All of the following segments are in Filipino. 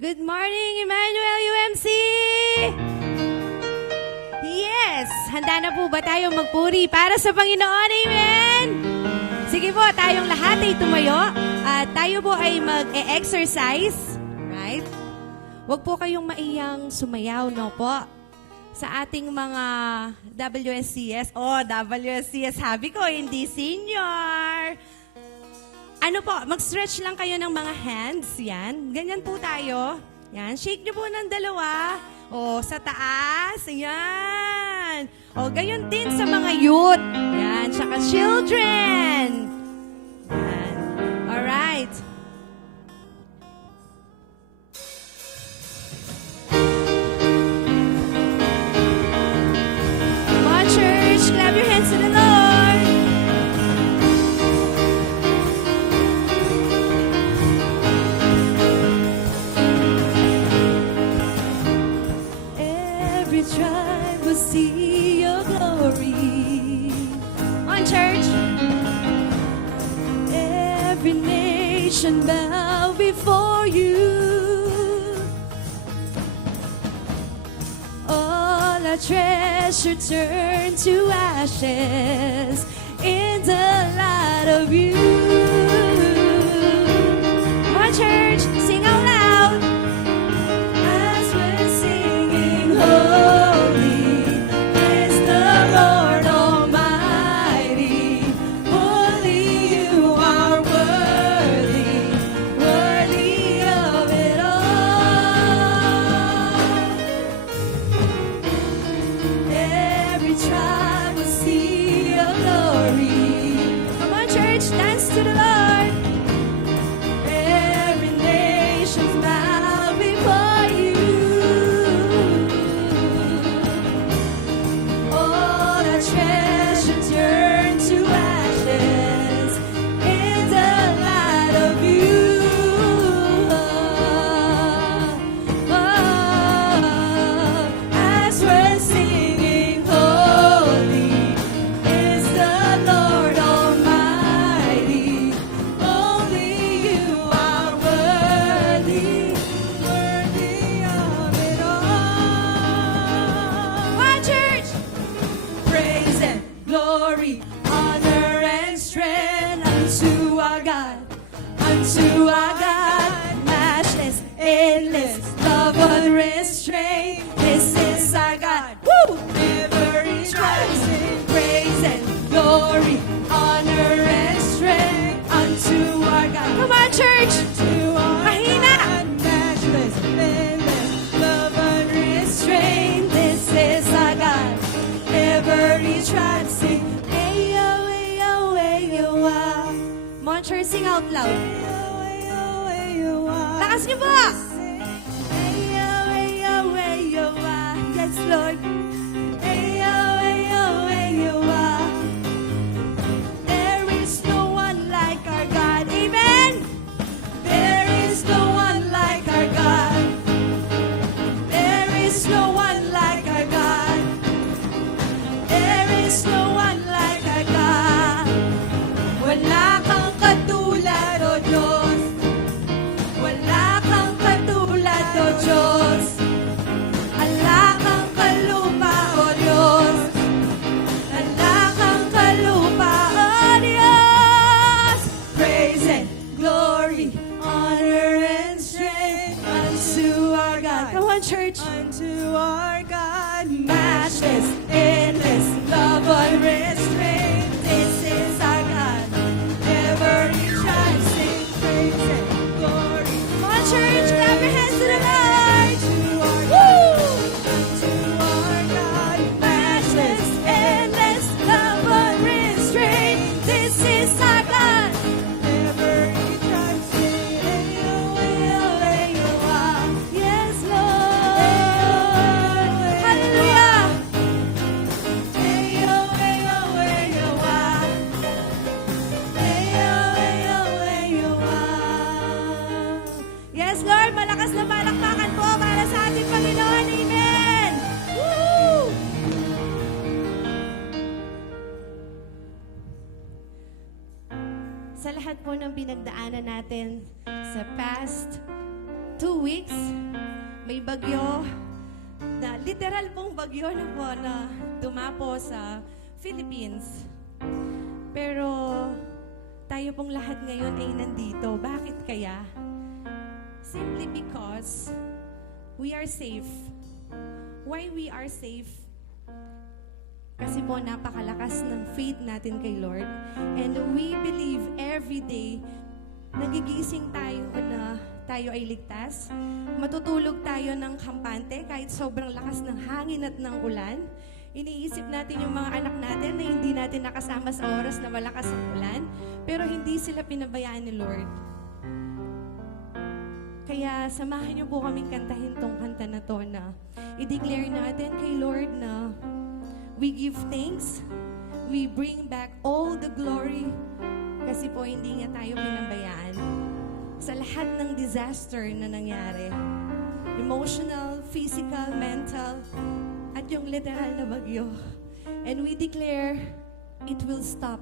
Good morning, Emmanuel UMC! Yes! Handa na po ba tayong magpuri para sa Panginoon? Amen! Sige po, tayong lahat ay tumayo at tayo po ay mag-e-exercise. Right? Huwag po kayong maiyang sumayaw, no po? Sa ating mga WSCS. Oh, WSCS, sabi ko, hindi senior. Ano po, mag-stretch lang kayo ng mga hands. Yan. Ganyan po tayo. Yan. Shake nyo po ng dalawa. O, sa taas. Yan. O, gayon din sa mga youth. Yan. Tsaka children. Yan. Alright. Come on, church. Clap your hands to the Lord. Every tribe will see your glory. On, church. Every nation bow before you. All our treasure turn to ashes in the light of you. Come on, church. Sing out loud. As we're singing, holy is the Lord Almighty. Only you are worthy, worthy of it all. Every tribe will see your glory. Come on, church, dance to the Lord. Every nation's bow before you. All our treasure turn to ashes in the light of you. As we're singing, holy is the Lord Almighty. Only you are worthy, worthy of it all. One church. Praise and glory, honor and strength unto our God, matchless, endless, love unrestrained. This is our God. Woo! Every tribe sing praise and glory, honor and strength unto our God. Come on, church. Unto our Mahina. God, matchless, endless, love unrestrained. This is our God. Every tribe sing, ayo, ayo, ayo, ah. Monster, sing out loud. Ayo, ayo, ayo, ah. Lakas niyo po. Ayo, ayo, ayo, ah. Yes, Lord. Ayo, ayo, ayo, ah. There is no one like our God. Amen. There is no one like our God. There is no one like our God. There is no one like our God. Wala kang katulad, O Diyos. Wala kang katulad, O Diyos. Ala kang kalupa, O Diyos. Ala kang kalupa, O Diyos. Praise and glory, honor and strength unto our God. Come on, church. Unto our God, matchless, endless, love unrestrained. This is our God. Every tribe sing praise and glory. Come on, church, clap your hands to the Lord. Unto our God, matchless, endless, love unrestrained. This is our God. Every tribe sing, ayo, ayo, ayo, ah. Yes, Lord. Hallelujah. Ayo, ayo, ayo, ah. Ayo, ayo, ayo, ah. Yes, Lord, malakas na palakpakan po para sa ating Panginoon. Amen. Woo! Sa lahat po ng pinagdaanan natin sa past 2 weeks, may bagyo na literal pong bagyo na po na dumapo sa Philippines. Pero tayo pong lahat ngayon ay nandito. Bakit kaya? Simply because we are safe. Why we are safe? Kasi po napakalakas ng faith natin kay Lord. And we believe every day nagigising tayo na tayo ay ligtas. Matutulog tayo ng kampante kahit sobrang lakas ng hangin at ng ulan. Iniisip natin yung mga anak natin na hindi natin nakasama sa oras na malakas ang ulan, pero hindi sila pinabayaan ni Lord. Kaya samahan niyo po kaming kantahin tong kanta na to na i-declare natin kay Lord na we give thanks, we bring back all the glory kasi po hindi nga tayo pinabayaan sa lahat ng disaster na nangyari. Emotional, physical, mental, at yung literal na bagyo. And we declare it will stop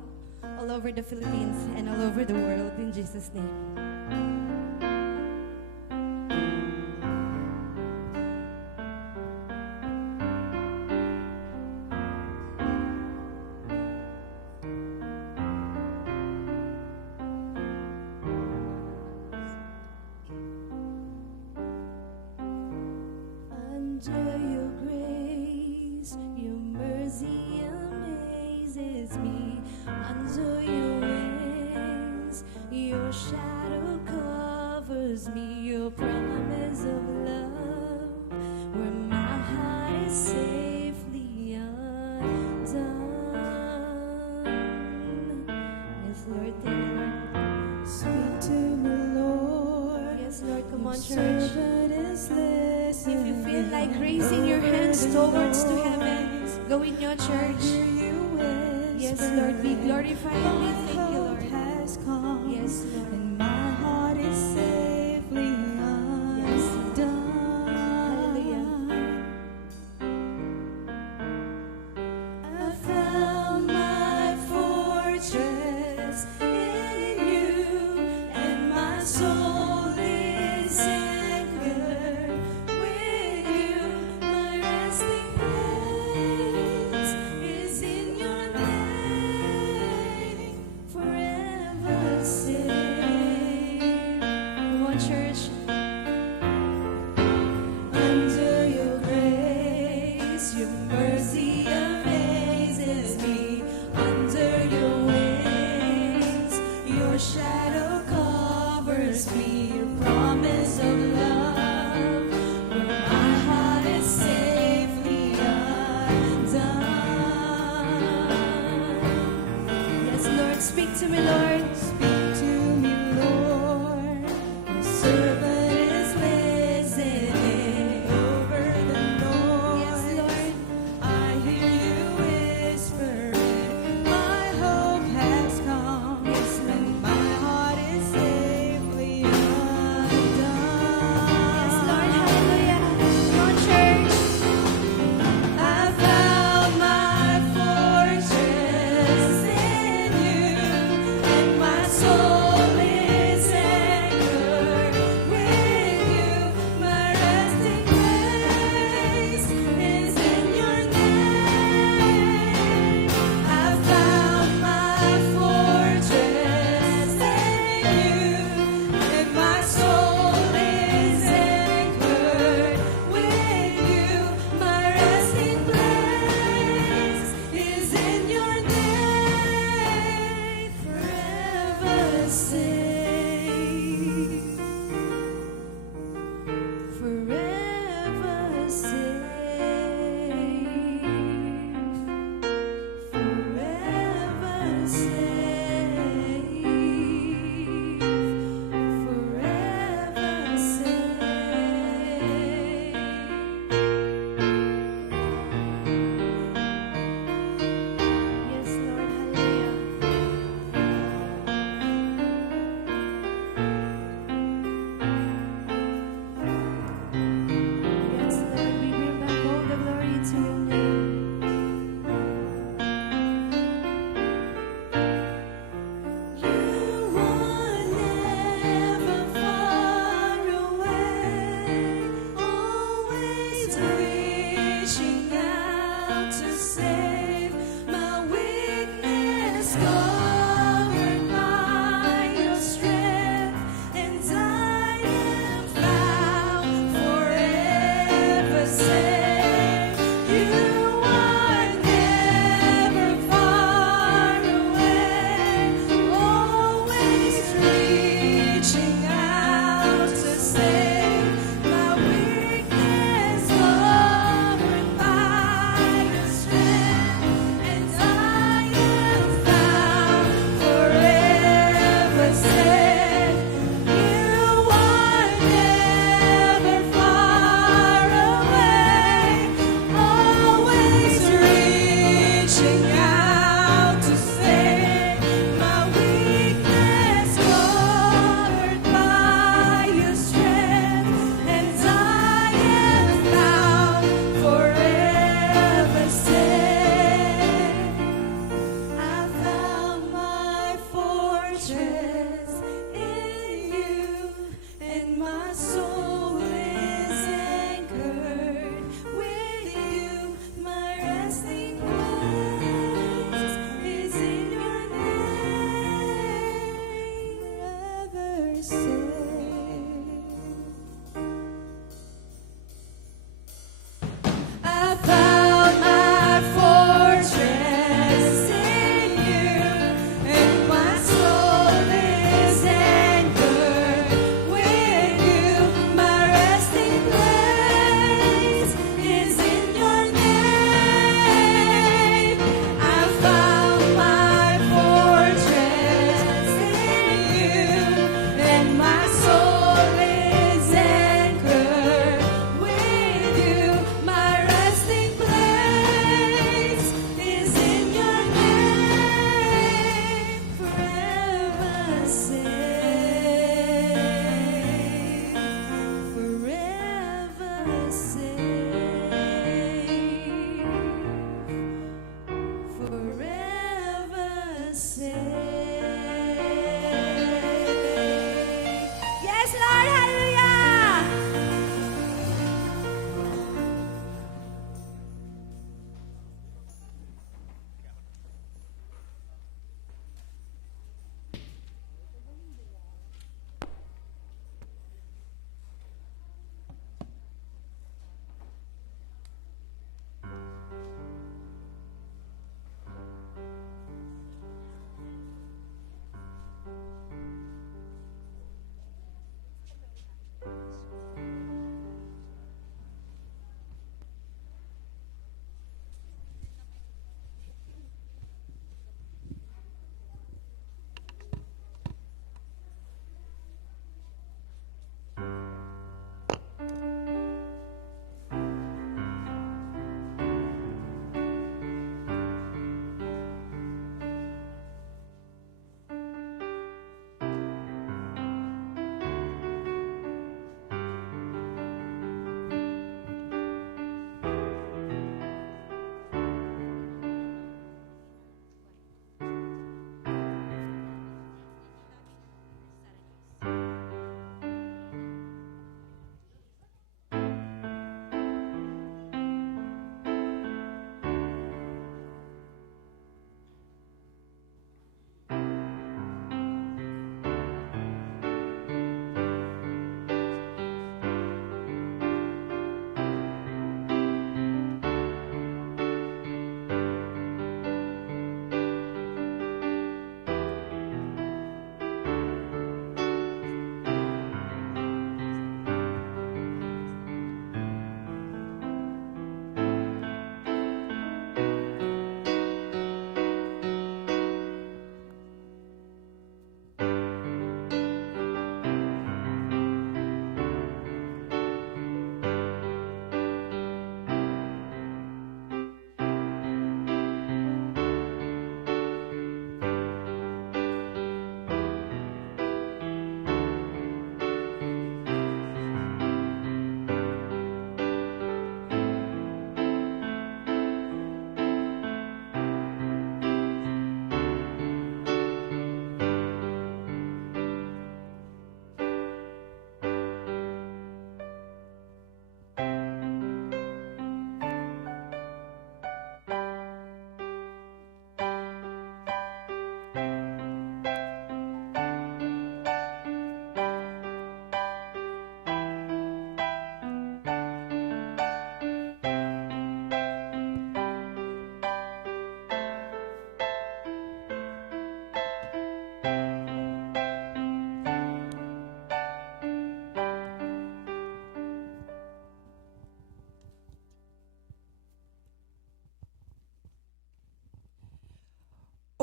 all over the Philippines and all over the world in Jesus' name. Under your grace, your mercy amazes me. Under your wings, your shadow covers me. Your promise of love, where my heart is safely undone. Yes, Lord, thank you, Lord. Speak to me, Lord. Yes, Lord, come on, Your church. servant is listening. If you feel like raising your hands towards to heaven, gawin nyo, church. Hear you whisper. Yes, Lord, we glorify you. We My thank you, hope Lord. has come. Yes, Lord. And my heart is safely Yes. undone. Hallelujah. I found my fortress in you, and my soul is anchored with you. My resting place is in your name, forever safe.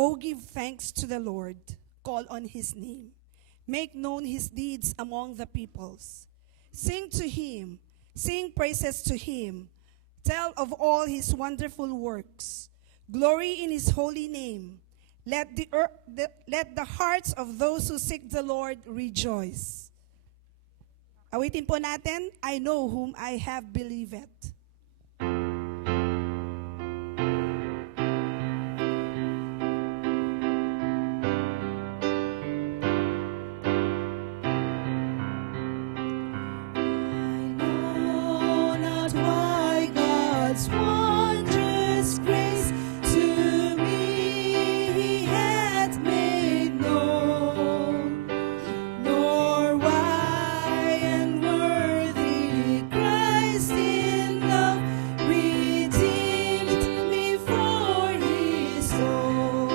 Oh, give thanks to the Lord, call on his name. Make known his deeds among the peoples. Sing to him, sing praises to him. Tell of all his wonderful works. Glory in his holy name. Let the hearts of those who seek the Lord rejoice. Awitin po natin, I know whom I have believed. know not why God's wondrous grace to me He hath made known, nor why unworthy Christ in love redeemed me for His own.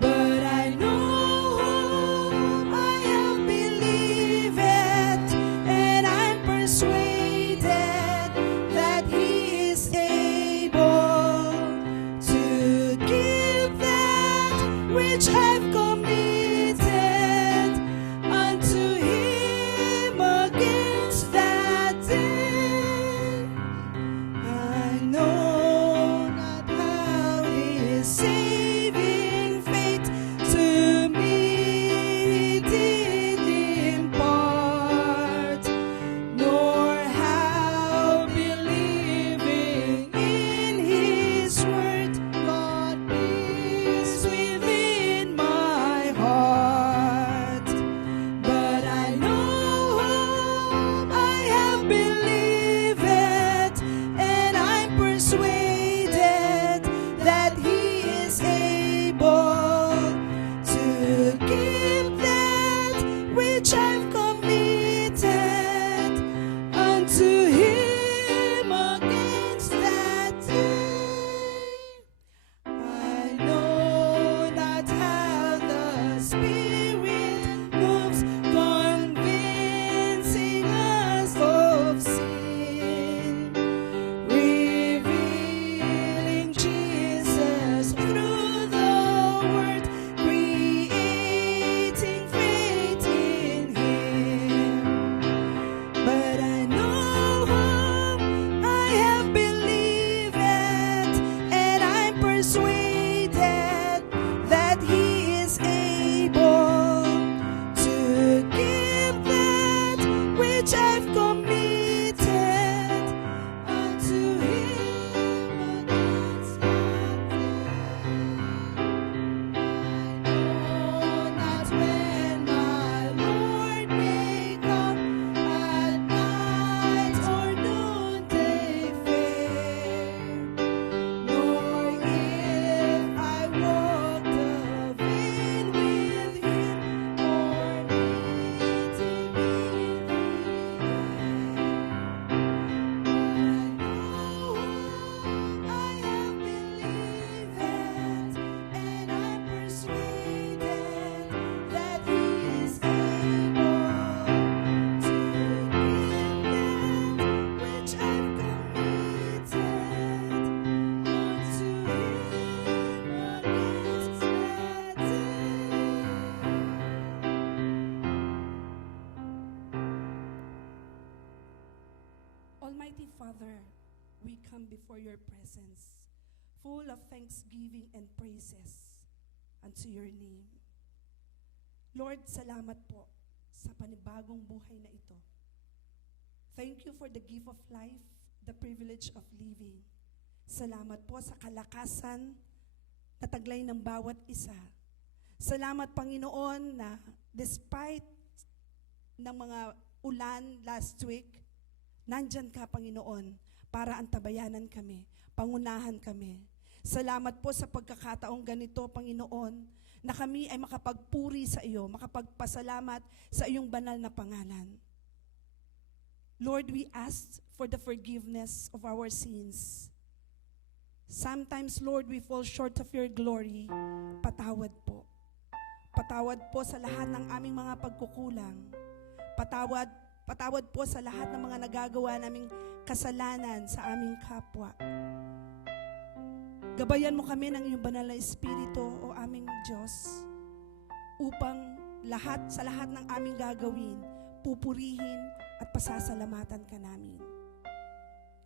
But I know whom I have believed, and I'm persuaded that He is able to give that which I've committed unto Him against that day. I know not how His saving faith to me did impart, nor how believing in His word wrought peace within my heart. But I know whom I have believed, and I'm persuaded that He is able to give that which I've committed unto Him against that day. I know not how the Spirit moves, convincing us of sin, revealing Jesus through the Word, creating faith in Him. But I know whom I have believed, and I'm persuaded that He is able to give that which I've committed unto Him against that day. I know not when my Lord may come, at night or noonday fair, nor if I walk the veil with Him, or meet Him in the air. But I know whom I have believed, and I'm persuaded that He is able to give that which I've committed unto Him against that day. Almighty Father, we come before your presence, full of thanksgiving and praises unto your name. Lord, salamat po sa panibagong buhay na ito. Thank you for the gift of life, the privilege of living. Salamat po sa kalakasan na taglay ng bawat isa. Salamat, Panginoon, na despite ng mga ulan last week, nandyan ka, Panginoon, para antabayanan kami, pangunahan kami. Salamat po sa pagkakataong ganito, Panginoon, na kami ay makapagpuri sa iyo, makapagpasalamat sa iyong banal na pangalan. Lord, we ask for the forgiveness of our sins. Sometimes, Lord, we fall short of your glory. Patawad po. Patawad po sa lahat ng aming mga pagkukulang. Patawad po sa lahat ng mga nagagawa naming kasalanan sa aming kapwa. Gabayan mo kami ng iyong banal na Espiritu, o aming Diyos, upang sa lahat ng aming gagawin, pupurihin at pasasalamatan ka namin.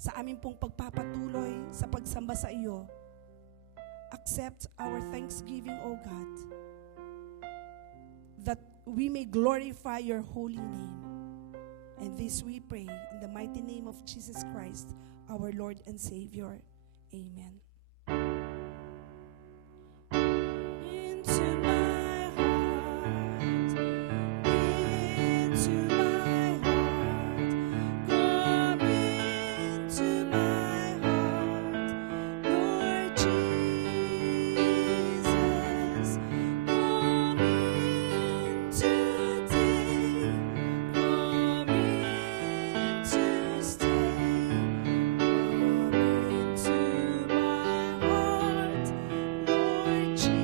Sa aming pong pagpapatuloy sa pagsamba sa iyo, accept our thanksgiving, O God, that we may glorify your holy name. And this we pray in the mighty name of Jesus Christ, our Lord and Savior. Amen. Into my heart, into my heart, come into my heart, Lord Jesus, come in today, come in to stay, come into my heart, Lord Jesus.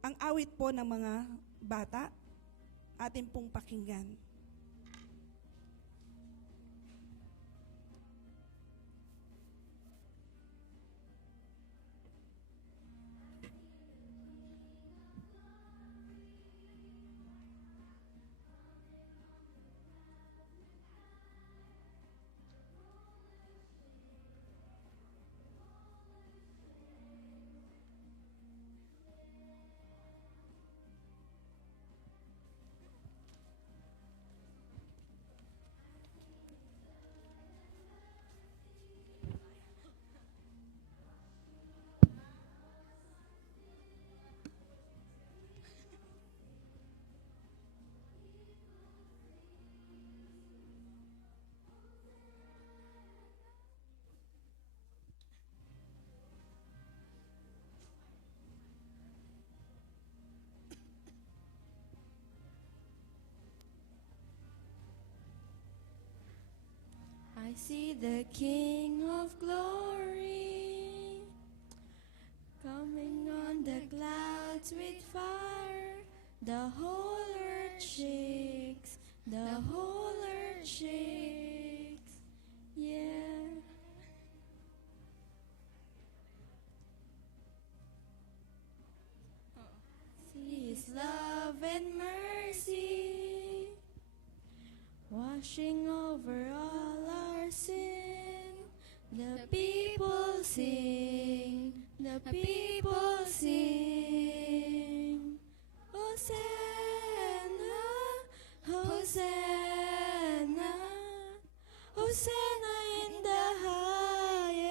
Ang awit po ng mga bata, atin pong pakinggan. I see the King of Glory coming on the clouds with fire. The whole earth shakes, the whole earth shakes, yeah. See His love and mercy washing over all our sin. The people sing, the people sing. Hosanna, Hosanna, Hosanna in the highest.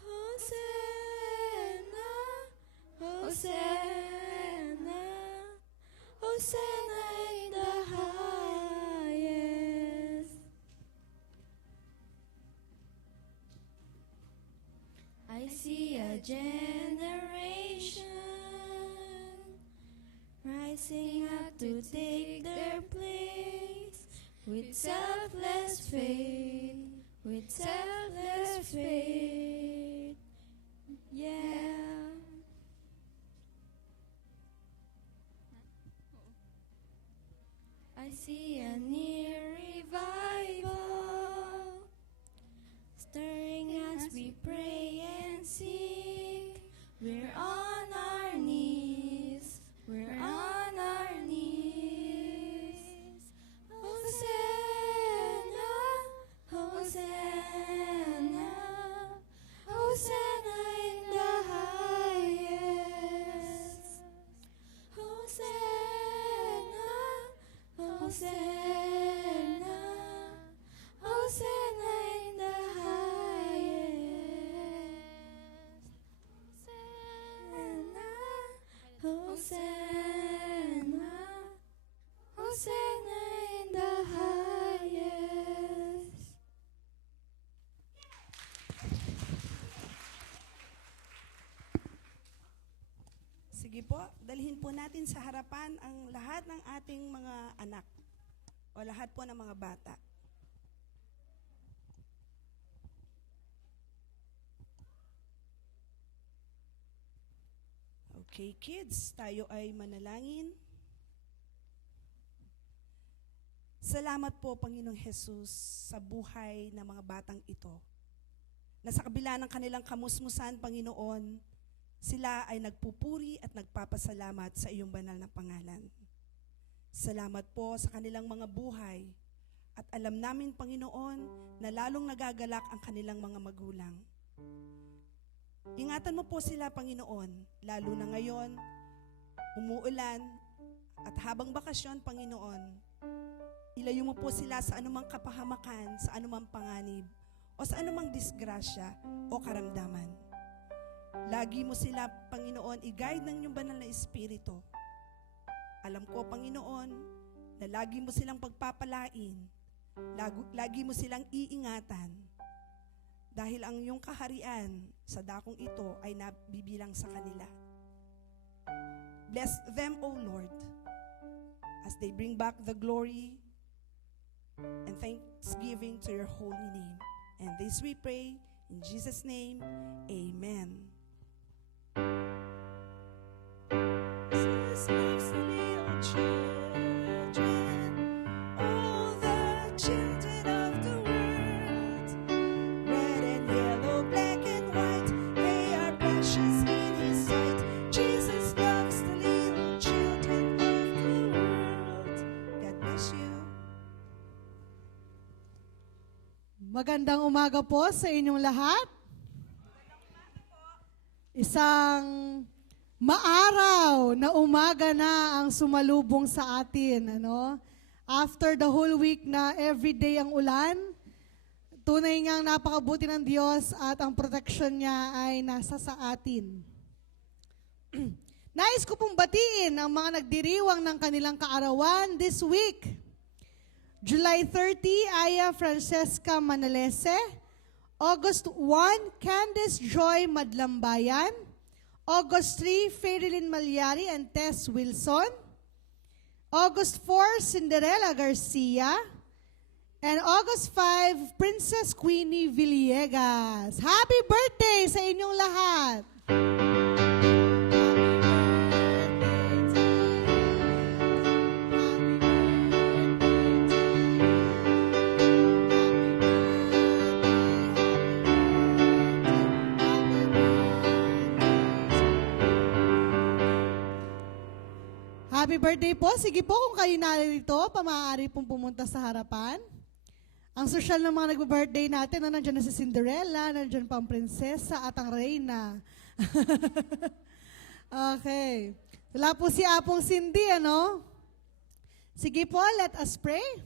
Hosanna, Hosanna, Hosanna in the highest. I see a generation rising up to take their place with selfless faith, with selfless faith, yeah. I see a near revival stirring as we pray and sing. We're on our knees, we're on our knees. Hosanna, Hosanna, Hosanna in the highest. Hosanna, Hosanna, Hosanna in the highest. Hosanna, Hosanna, Hosanna in the highest. Sige po, dalhin po natin sa harapan ang lahat ng ating mga anak o lahat po ng mga bata. Okay, kids, tayo ay manalangin. Salamat po, Panginoong Jesus, sa buhay ng mga batang ito. Na sa kabila ng kanilang kamusmusan, Panginoon, sila ay nagpupuri at nagpapasalamat sa iyong banal na pangalan. Salamat po sa kanilang mga buhay. At alam namin, Panginoon, na lalong nagagalak ang kanilang mga magulang. Ingatan mo po sila, Panginoon, lalo na ngayon, umuulan, at habang bakasyon, Panginoon, ilayo mo po sila sa anumang kapahamakan, sa anumang panganib, o sa anumang disgrasya o karamdaman. Lagi mo sila, Panginoon, i-guide ng iyong banal na Espiritu. Alam ko, Panginoon, na lagi mo silang pagpapalain, lagi mo silang iingatan, dahil ang iyong kaharian sa dakong ito ay nabibilang sa kanila. Bless them, O Lord, as they bring back the glory and thanksgiving to your holy name. And this we pray in Jesus' name, amen. Jesus loves the little children, all the children of the world. Red and yellow, black and white, they are precious in His sight. Jesus loves the little children of the world. God bless you. Magandang umaga po sa inyong lahat. Isang maaraw na umaga na ang sumalubong sa atin, ano? After the whole week na everyday ang ulan, tunay ngang napakabuti ng Diyos at ang protection niya ay nasa sa atin. Nais ko pong batiin ang mga nagdiriwang ng kanilang kaarawan this week. July 30, Aya Francesca Manalese. August 1, Candice Joy Madlambayan. August 3, Ferilyn Malyari and Tess Wilson. August 4, Cinderella Garcia. And August 5, Princess Queenie Villegas. Happy birthday sa inyong lahat! Happy birthday po. Sige po, kung kayo narito, pamaaari pong pumunta sa harapan. Ang social ng mga nagbe-birthday natin, nandiyan na si Cinderella, nandiyan pa ang prinsesa at ang reyna. Okay. Wala po si Apong Cindy, ano? Sige po, let us pray.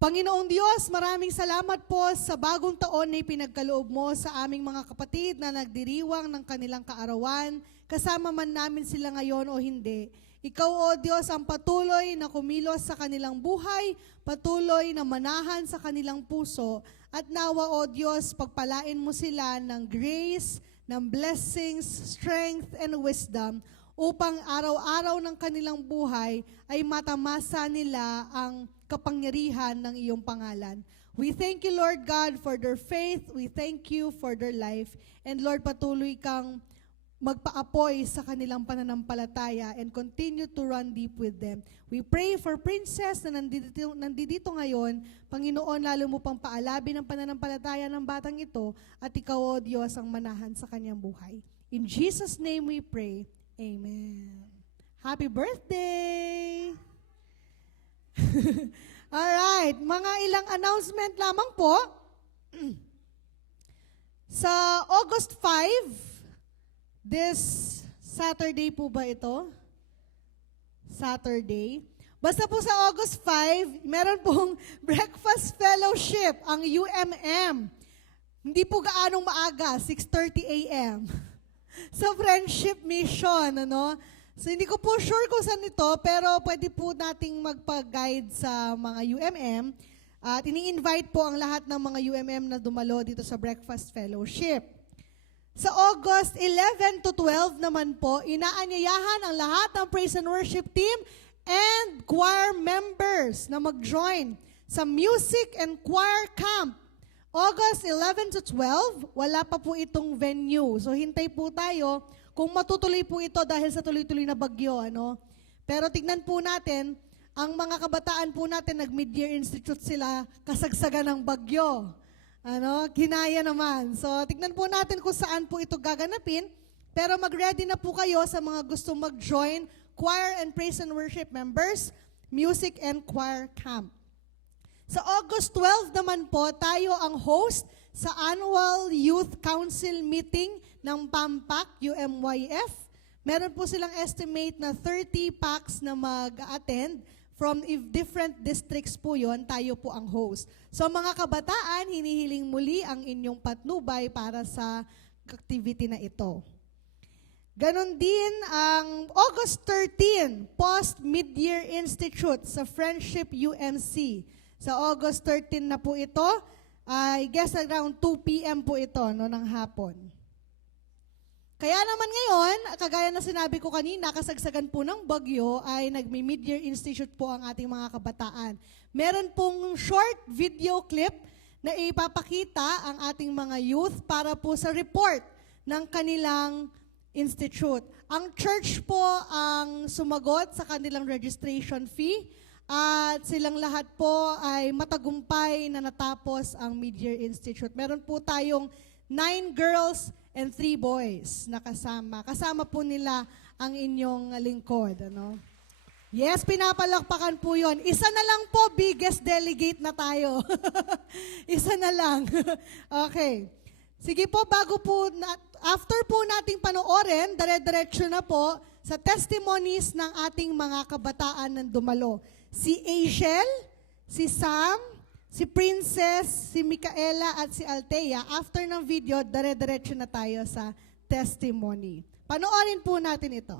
Panginoong Diyos, maraming salamat po sa bagong taon na ipinagkaloob mo sa aming mga kapatid na nagdiriwang ng kanilang kaarawan, kasama man namin sila ngayon o hindi. Ikaw, O Diyos, ang patuloy na kumilos sa kanilang buhay, patuloy na manahan sa kanilang puso, at nawa, O Diyos, pagpalain mo sila ng grace, ng blessings, strength, and wisdom, upang araw-araw ng kanilang buhay ay matamasa nila ang kapangyarihan ng iyong pangalan. We thank you, Lord God, for their faith. We thank you for their life. And Lord, patuloy kang magpaapoy sa kanilang pananampalataya and continue to run deep with them. We pray for Princess na nandito ngayon. Panginoon, lalo mo pang paalabi ng pananampalataya ng batang ito at ikaw, O Diyos, ang manahan sa kanyang buhay. In Jesus' name we pray. Amen. Happy birthday! Alright, mga ilang announcement lamang po. Sa August 5, this Saturday po ba ito? Saturday. Basta po sa August 5, meron pong breakfast fellowship ang UMM. Hindi po gaanong maaga, 6:30 a.m. So friendship mission, ano? So hindi ko po sure kung saan ito, pero pwede po nating magpa-guide sa mga UMM. At ini-invite po ang lahat ng mga UMM na dumalo dito sa breakfast fellowship. Sa August 11 to 12 naman po, inaanyayahan ang lahat ng praise and worship team and choir members na mag-join sa music and choir camp. August 11 to 12, wala pa po itong venue. So hintay po tayo kung matutuloy po ito dahil sa tuloy-tuloy na bagyo. Ano? Pero tignan po natin, Ang mga kabataan po natin, nag-mid-year institute sila, kasagsagan ng bagyo. Ginaya naman. So, tignan po natin kung saan po ito gaganapin. Pero mag-ready na po kayo sa mga gustong mag-join choir and praise and worship members, music and choir camp. Sa August 12 naman po, tayo ang host sa Annual Youth Council Meeting ng PAMPAC, UMYF. Meron po silang estimate na 30 PACs na mag-attend. From different districts po yon, tayo po ang host. So mga kabataan, hinihiling muli ang inyong patnubay para sa activity na ito. Ganon din ang August 13, Post-Mid-Year Institute sa Friendship UMC. Sa August 13 na po ito, I guess around 2 p.m. po ito ng hapon. Kaya naman ngayon, kagaya na sinabi ko kanina, kasagsagan po ng bagyo ay nagmi-mid-year institute po ang ating mga kabataan. Meron pong short video clip na ipapakita ang ating mga youth para po sa report ng kanilang institute. Ang church po ang sumagot sa kanilang registration fee at silang lahat po ay matagumpay na natapos ang mid-year institute. Meron po tayong 9 girls and 3 boys na kasama. Kasama po nila ang inyong lingkod. Yes, pinapalakpakan po yon. Isa na lang po, biggest delegate na tayo. Isa na lang. Okay. Sige po, after po nating panoorin, dire-diretso na po sa testimonies ng ating mga kabataan ng dumalo. Si Asiel, si Sam, si Princess, si Micaela at si Althea. After ng video, dire-diretso na tayo sa testimony. Panoorin po natin ito.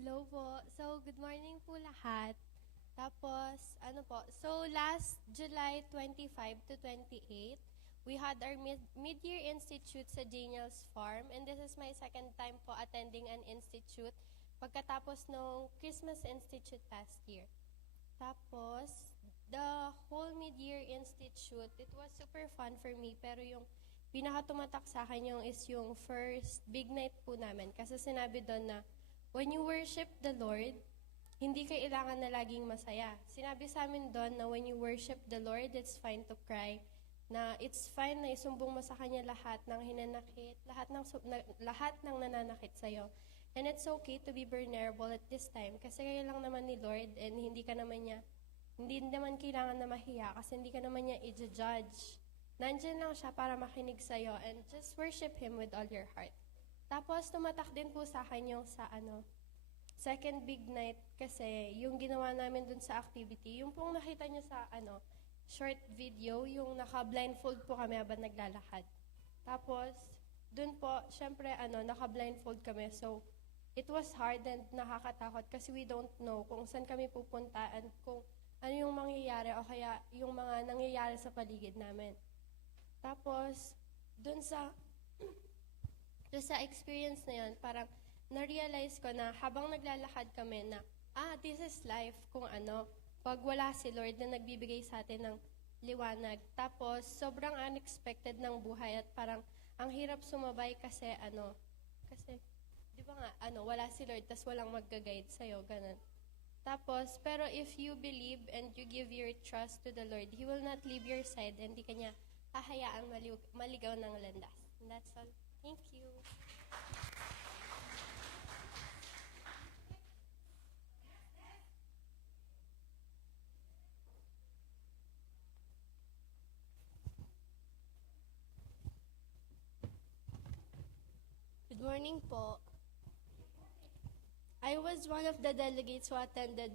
Hello po. So, good morning po lahat. Tapos, so last July 25 to 28, we had our mid-year institute sa Daniel's Farm, and this is my second time po attending an institute pagkatapos nung Christmas Institute last year. Tapos, the whole mid-year institute, it was super fun for me, pero yung pinaka-tumatak sa akin yung first big night po namin. Kasi sinabi doon na, when you worship the Lord, hindi kailangan na laging masaya. Sinabi sa amin doon na when you worship the Lord, it's fine to cry. Na it's fine na isumbong mo sa Kanya lahat ng hinanakit, lahat ng nananakit sa'yo. And it's okay to be vulnerable at this time kasi kayo lang naman ni Lord and hindi naman kailangan na mahiya kasi hindi ka naman niya i-judge. Nandiyan lang siya para makinig sa'yo and just worship Him with all your heart. Tapos, tumatak din po sa akin yung second big night kasi yung ginawa namin dun sa activity, yung pong nakita niyo sa short video, yung naka-blindfold po kami habang naglalakad. Tapos, dun po, syempre, naka-blindfold kami. So, it was hard and nakakatakot kasi we don't know kung saan kami pupunta and kung ano yung mangyayari o kaya yung mga nangyayari sa paligid namin. Tapos, dun sa experience na yun, parang na-realize ko na habang naglalakad kami na, this is life kung pag wala si Lord na nagbibigay sa atin ng liwanag. Tapos, sobrang unexpected ng buhay at parang ang hirap sumabay kasi di ba nga, wala si Lord tas walang mag-guide sa'yo, ganun. Tapos, pero if you believe and you give your trust to the Lord, He will not leave your side and di kanya hahayaang maligaw ng landas. And that's all. Thank you. Good morning po. I was one of the delegates who attended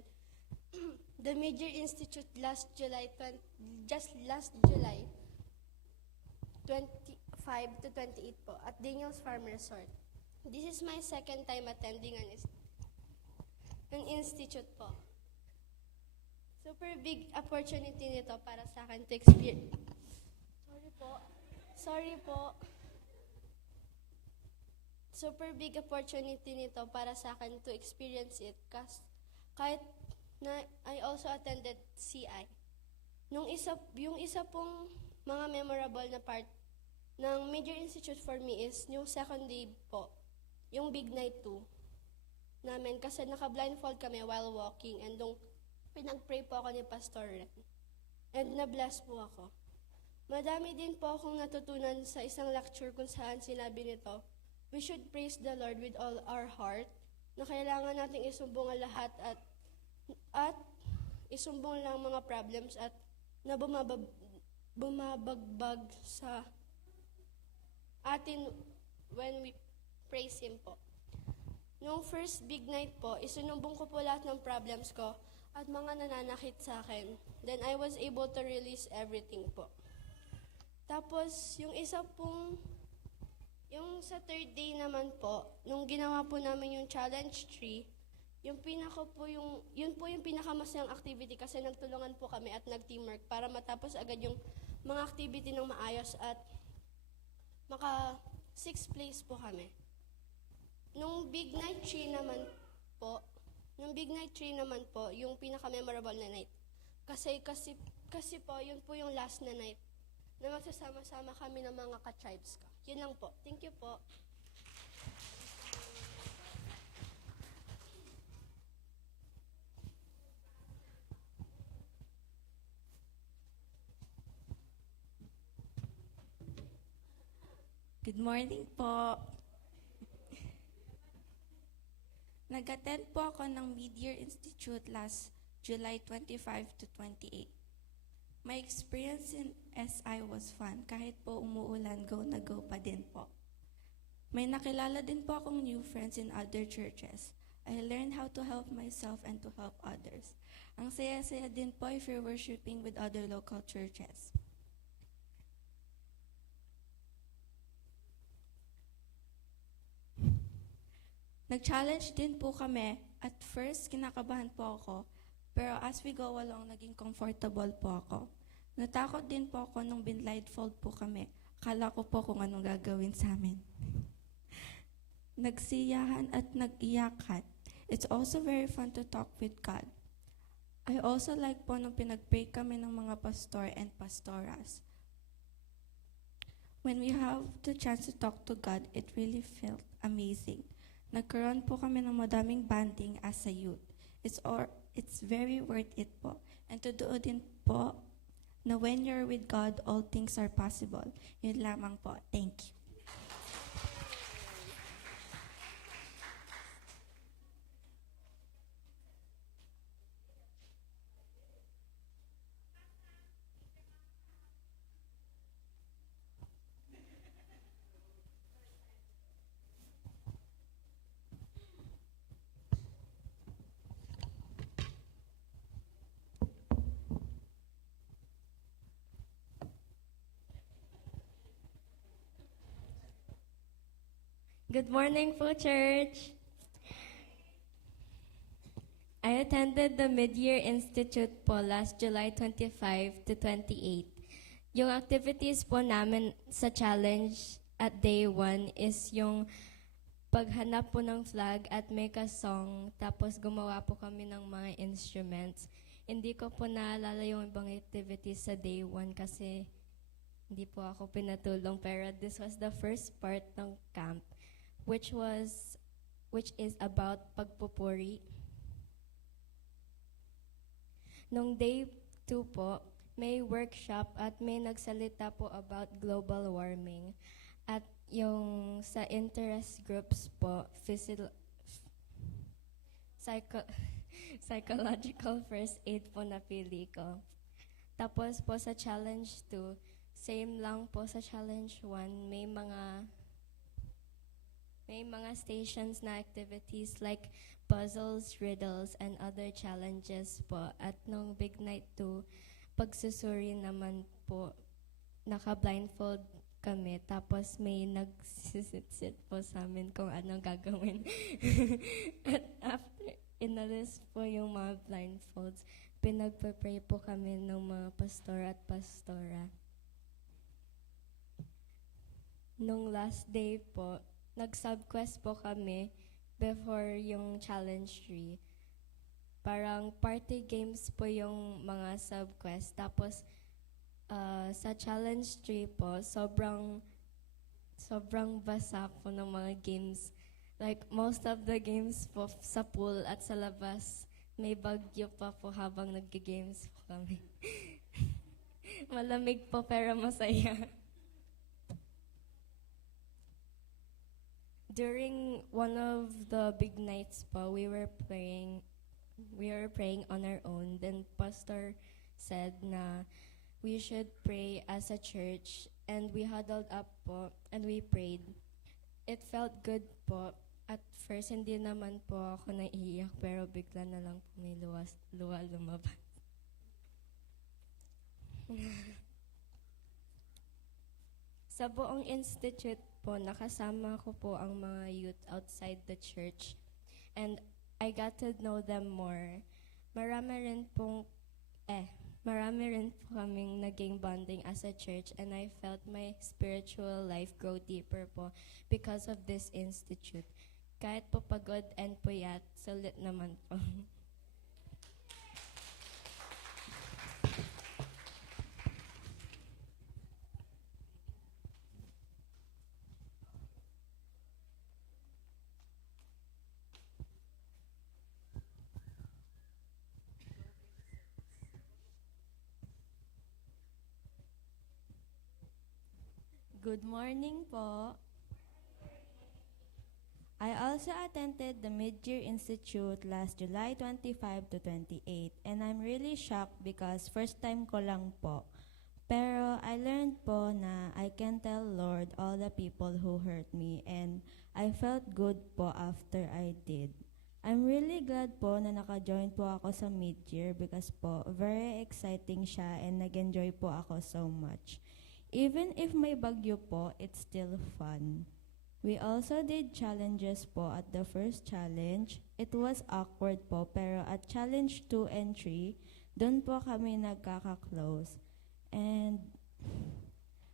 the Mid-Year Institute last July 25 to 28 po at Daniel's Farm Resort. This is my second time attending an institute po. Super big opportunity nito para sa akin to experience. Sorry po. Super big opportunity nito para sa akin to experience it kahit na I also attended CI. Yung isa pong mga memorable na part ng Major Institute for me is yung second day po, yung Big Night 2 namin kasi naka-blindfold kami while walking and nung pinag-pray po ako ni Pastor Ren. And na-bless po ako. Madami din po akong natutunan sa isang lecture kung saan sinabi nito, we should praise the Lord with all our heart na kailangan nating isumbong ang lahat at isumbong lang mga problems at na bumabagbag sa atin when we praise Him po. Nung first big night po, isinumbong ko po lahat ng problems ko at mga nananakit sa akin. Then I was able to release everything po. Tapos, yung sa third day naman po, nung ginawa po namin yung challenge tree, yun po yung pinakamasayang activity kasi nagtulungan po kami at nag-teamwork para matapos agad yung mga activity ng maayos at maka 6th place po kami. Nung Big Night 3 naman po, yung pinaka-memorable na night. Kasi po, yun po yung last na night na magsasama-sama kami ng mga ka-tribes ko. Yun lang po. Thank you po. Good morning po. Nag-attend po ako ng Mid-Year Institute last July 25 to 28. My experience in SI was fun. Kahit po umuulan, go na go pa din po. May nakilala din po akong new friends in other churches. I learned how to help myself and to help others. Ang saya-saya din po if you're worshiping with other local churches. Nag-challenge din po kami At first, kinakabahan po ako, pero as we go along, naging comfortable po ako. Natakot din po ako nung blindfold po kami. Akala ko po kung anong gagawin sa amin. Nagsiyahan at nag-iyakan. It's also very fun to talk with God. I also like po nung pinag-pray kami ng mga pastor and pastoras. When we have the chance to talk to God, it really felt amazing. Nagkaroon po kami ng madaming banding as a youth. It's very worth it po. And to do din po na when you're with God, all things are possible. Yun lamang po. Thank you. Good morning po, church. I attended the Mid-Year Institute po last July 25 to 28. Yung activities po namin sa challenge at day 1 is yung paghanap po ng flag at make a song, tapos gumawa po kami ng mga instruments. Hindi ko po naalala yung ibang activities sa day 1 kasi hindi po ako pinatulong, pero this was the first part ng camp, which is about pagpupuri. Nung day 2 po, may workshop at may nagsalita po about global warming. At yung sa interest groups po, psychological first aid po napili ko. Tapos po sa challenge 2, same lang po sa challenge 1, may mga stations na activities like puzzles, riddles, and other challenges po. At nung Big Night 2, pagsusuri naman po, naka-blindfold kami. Tapos may nagsisit-sit po sa amin kung anong gagawin. At after inalis po yung mga blindfolds, pinagpa-pray po kami ng mga pastor at pastora. Nung last day po, nag-subquest po kami before yung challenge 3. Parang party games po yung mga subquest. Tapos sa challenge 3 po, sobrang basa po ng mga games. Like most of the games po sa pool at sa labas, may bagyo pa po habang nag-games po kami. Malamig po pero masaya. During one of the big nights po, we were praying on our own. Then pastor said na we should pray as a church, and we huddled up po and we prayed. It felt good po. At first, hindi naman po ako naiiyak, pero bigla na lang po may luha lumabas. Sa buong institute po, nakasama ko po ang mga youth outside the church. And I got to know them more. Marami rin po kaming naging bonding as a church, and I felt my spiritual life grow deeper po because of this institute. Kahit po pagod and puyat, sulit naman po. Good morning po. I also attended the Mid-Year Institute last July 25 to 28, and I'm really shocked because first time ko lang po. Pero I learned po na I can tell Lord all the people who hurt me, and I felt good po after I did. I'm really glad po na naka-join po ako sa mid-year because po very exciting siya and nag-enjoy po ako so much. Even if may bagyo po, it's still fun. We also did challenges po at the first challenge. It was awkward po, pero at challenge 2 and 3, doon po kami nagkaka-close. And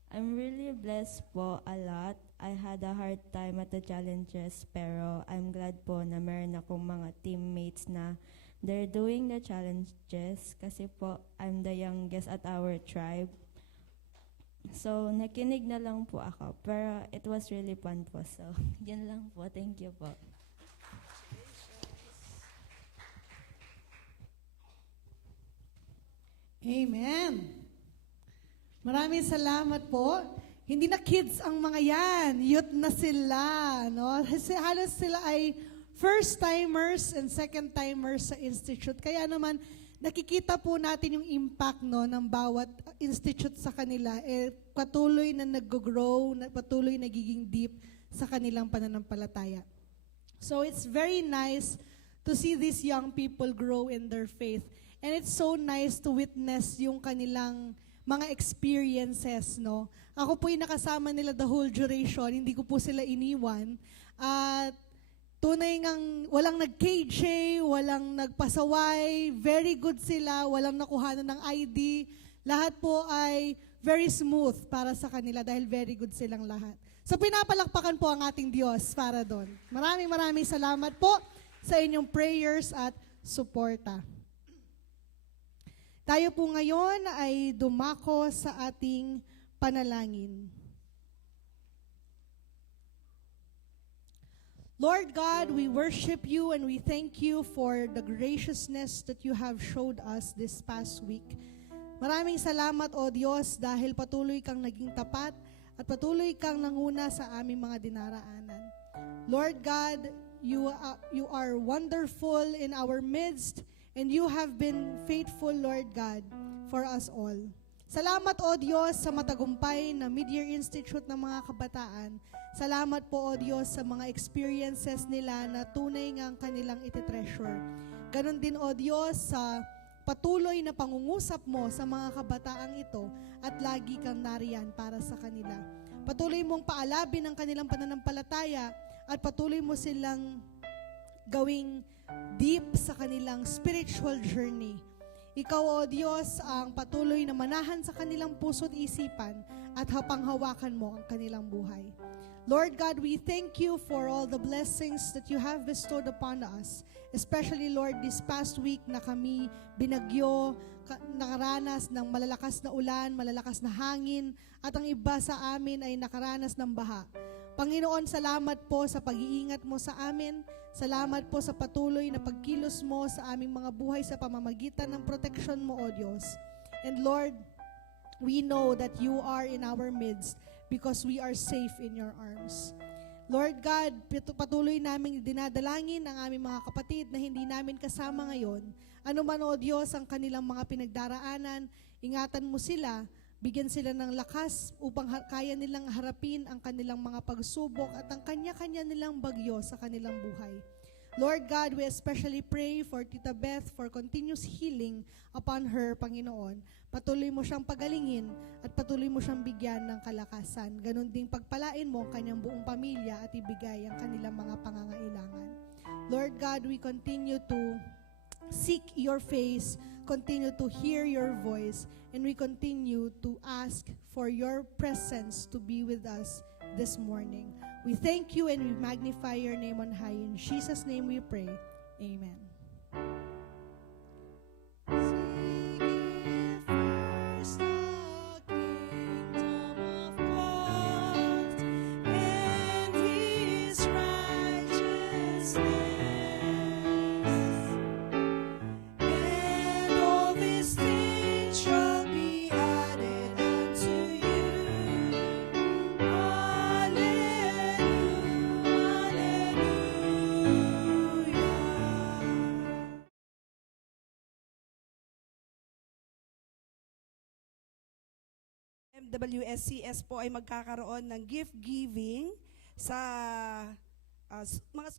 I'm really blessed po a lot. I had a hard time at the challenges, pero I'm glad po na meron akong mga teammates na they're doing the challenges kasi po I'm the youngest at our tribe. So, nakinig na lang po ako. Pero it was really fun po. So, yan lang po. Thank you po. Amen. Maraming salamat po. Hindi na kids ang mga yan. Youth na sila. No? Kasi halos sila ay first-timers and second-timers sa institute. Kaya naman, nakikita po natin yung impact no, ng bawat institute sa kanila. Patuloy na nag-grow, patuloy nagiging deep sa kanilang pananampalataya. So it's very nice to see these young people grow in their faith. And it's so nice to witness yung kanilang mga experiences, no? Ako po yung nakasama nila the whole duration, hindi ko po sila iniwan. At tunay ngang walang nag-KJ, walang nagpasaway, very good sila, walang nakuhanan ng ID. Lahat po ay very smooth para sa kanila dahil very good silang lahat. So pinapalakpakan po ang ating Diyos para doon. Maraming salamat po sa inyong prayers at suporta. Tayo po ngayon ay dumako sa ating panalangin. Lord God, we worship you and we thank you for the graciousness that you have showed us this past week. Maraming salamat, O Diyos, dahil patuloy kang naging tapat at patuloy kang nanguna sa aming mga dinaraanan. Lord God, you are wonderful in our midst and you have been faithful, Lord God, for us all. Salamat, O Diyos, sa matagumpay na Mid-Year Institute ng mga kabataan. Salamat po, O Diyos, sa mga experiences nila na tunay ngang kanilang ititreasure. Ganon din, O Diyos, sa patuloy na pangungusap mo sa mga kabataang ito at lagi kang nariyan para sa kanila. Patuloy mong paalabin ang kanilang pananampalataya at patuloy mo silang gawing deep sa kanilang spiritual journey. Ikaw, O Diyos, ang patuloy na manahan sa kanilang puso't isipan at hapanghawakan mo ang kanilang buhay. Lord God, we thank you for all the blessings that you have bestowed upon us. Especially, Lord, this past week na kami binagyo, nakaranas ng malalakas na ulan, malalakas na hangin, at ang iba sa amin ay nakaranas ng baha. Panginoon, salamat po sa pag-iingat mo sa amin. Salamat po sa patuloy na pagkilos mo sa aming mga buhay sa pamamagitan ng protection mo, O Diyos. And Lord, we know that you are in our midst because we are safe in your arms. Lord God, patuloy naming dinadalangin ang aming mga kapatid na hindi namin kasama ngayon. Ano man, O Diyos, ang kanilang mga pinagdaraanan, ingatan mo sila, bigyan sila ng lakas upang kaya nilang harapin ang kanilang mga pagsubok at ang kanya-kanya nilang bagyo sa kanilang buhay. Lord God, we especially pray for Tita Beth for continuous healing upon her, Panginoon. Patuloy mo siyang pagalingin at patuloy mo siyang bigyan ng kalakasan. Ganon ding pagpalain mo ang kanyang buong pamilya at ibigay ang kanilang mga pangangailangan. Lord God, we continue to seek your face, continue to hear your voice, and we continue to ask for your presence to be with us this morning. We thank you and we magnify your name on high. In Jesus' name we pray. Amen. WSCS po ay magkakaroon ng gift giving sa mga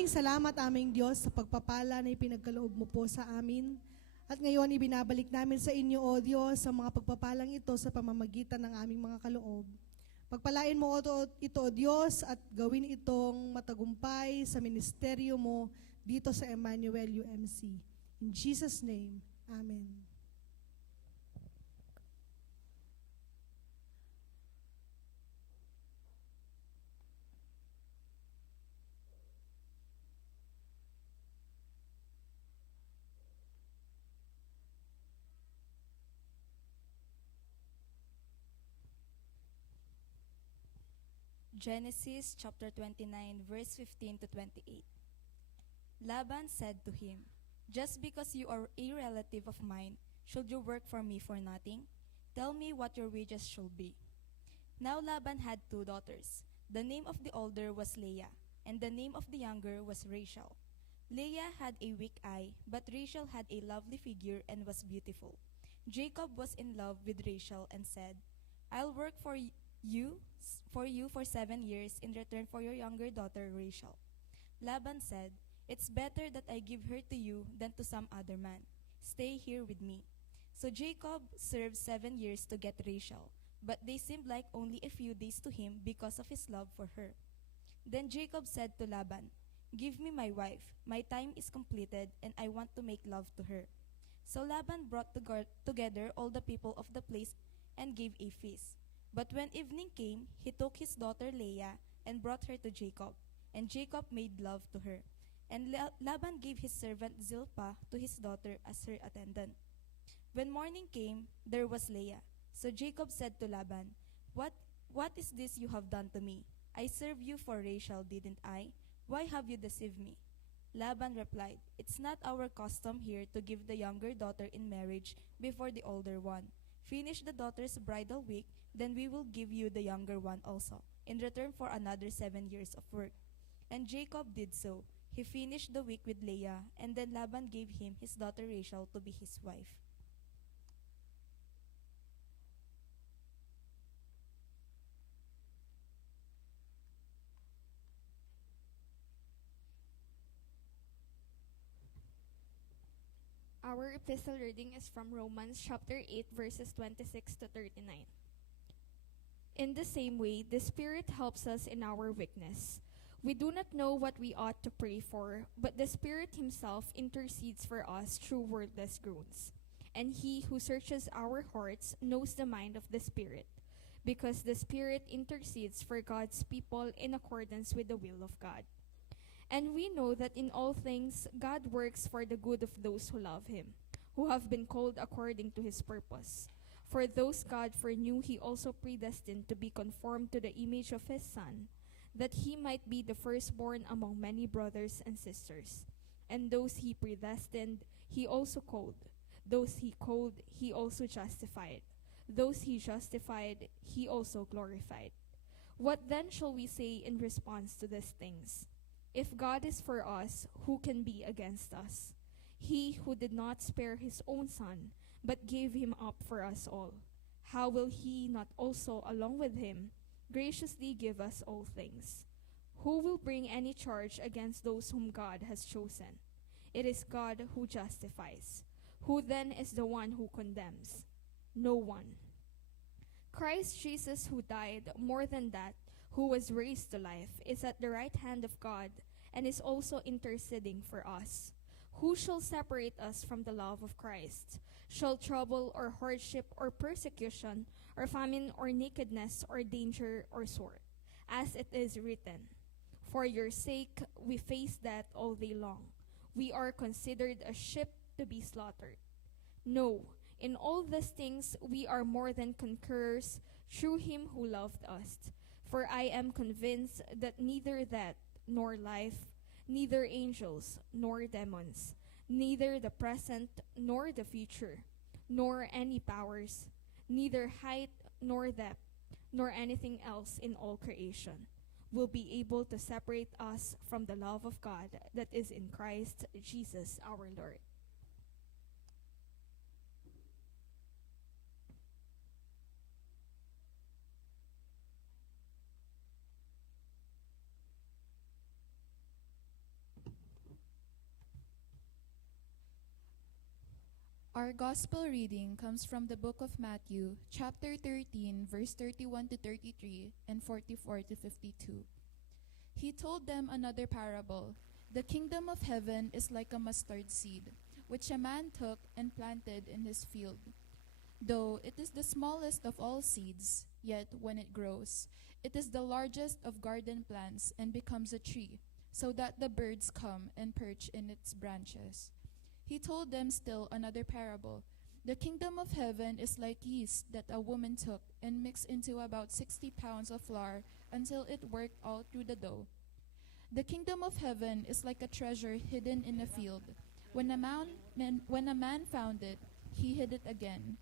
Maraming salamat aming Diyos sa pagpapala na ipinagkaloob mo po sa amin. At ngayon ibinabalik namin sa inyo, O Diyos, sa mga pagpapalang ito sa pamamagitan ng aming mga kaloob. Pagpalain mo ito, O Diyos, at gawin itong matagumpay sa ministeryo mo dito sa Emmanuel UMC. In Jesus' name, Amen. Genesis chapter 29, verse 15 to 28. Laban said to him, "Just because you are a relative of mine, should you work for me for nothing? Tell me what your wages should be." Now Laban had 2 daughters. The name of the older was Leah, and the name of the younger was Rachel. Leah had a weak eye, but Rachel had a lovely figure and was beautiful. Jacob was in love with Rachel and said, "I'll work for you for 7 years in return for your younger daughter Rachel." Laban said, "It's better that I give her to you than to some other man. Stay here with me." So Jacob served 7 years to get Rachel, but they seemed like only a few days to him because of his love for her. Then Jacob said to Laban, "Give me my wife. My time is completed, and I want to make love to her." So Laban brought together all the people of the place and gave a feast. But when evening came, he took his daughter Leah and brought her to Jacob, and Jacob made love to her. And Laban gave his servant Zilpah to his daughter as her attendant. When morning came, there was Leah. So Jacob said to Laban, What is this you have done to me? I served you for Rachel, didn't I? Why have you deceived me?" Laban replied, "It's not our custom here to give the younger daughter in marriage before the older one. Finish the daughter's bridal week, then we will give you the younger one also, in return for another 7 years of work." And Jacob did so. He finished the week with Leah, and then Laban gave him his daughter Rachel to be his wife. Our epistle reading is from Romans chapter 8, verses 26 to 39. In the same way, the Spirit helps us in our weakness. We do not know what we ought to pray for, but the Spirit Himself intercedes for us through wordless groans. And He who searches our hearts knows the mind of the Spirit, because the Spirit intercedes for God's people in accordance with the will of God. And we know that in all things God works for the good of those who love Him, who have been called according to His purpose. For those God foreknew, He also predestined to be conformed to the image of His Son, that He might be the firstborn among many brothers and sisters. And those He predestined, He also called. Those He called, He also justified. Those He justified, He also glorified. What then shall we say in response to these things? If God is for us, who can be against us? He who did not spare His own Son, but gave Him up for us all, how will He not also, along with Him, graciously give us all things? Who will bring any charge against those whom God has chosen? It is God who justifies. Who then is the one who condemns? No one. Christ Jesus, who died, more than that, who was raised to life, is at the right hand of God and is also interceding for us. Who shall separate us from the love of Christ? Shall trouble or hardship or persecution or famine or nakedness or danger or sword? As it is written, "For your sake we face death all day long. We are considered a sheep to be slaughtered." No, in all these things we are more than conquerors through Him who loved us. For I am convinced that neither death nor life, neither angels nor demons, neither the present nor the future, nor any powers, neither height nor depth, nor anything else in all creation, will be able to separate us from the love of God that is in Christ Jesus our Lord. Our gospel reading comes from the book of Matthew, chapter 13, verse 31 to 33 and 44 to 52. He told them another parable. The kingdom of heaven is like a mustard seed, which a man took and planted in his field. Though it is the smallest of all seeds, yet when it grows, it is the largest of garden plants and becomes a tree, so that the birds come and perch in its branches. He told them still another parable. The kingdom of heaven is like yeast that a woman took and mixed into about 60 pounds of flour until it worked all through the dough. The kingdom of heaven is like a treasure hidden in a field. When a man found it, he hid it again,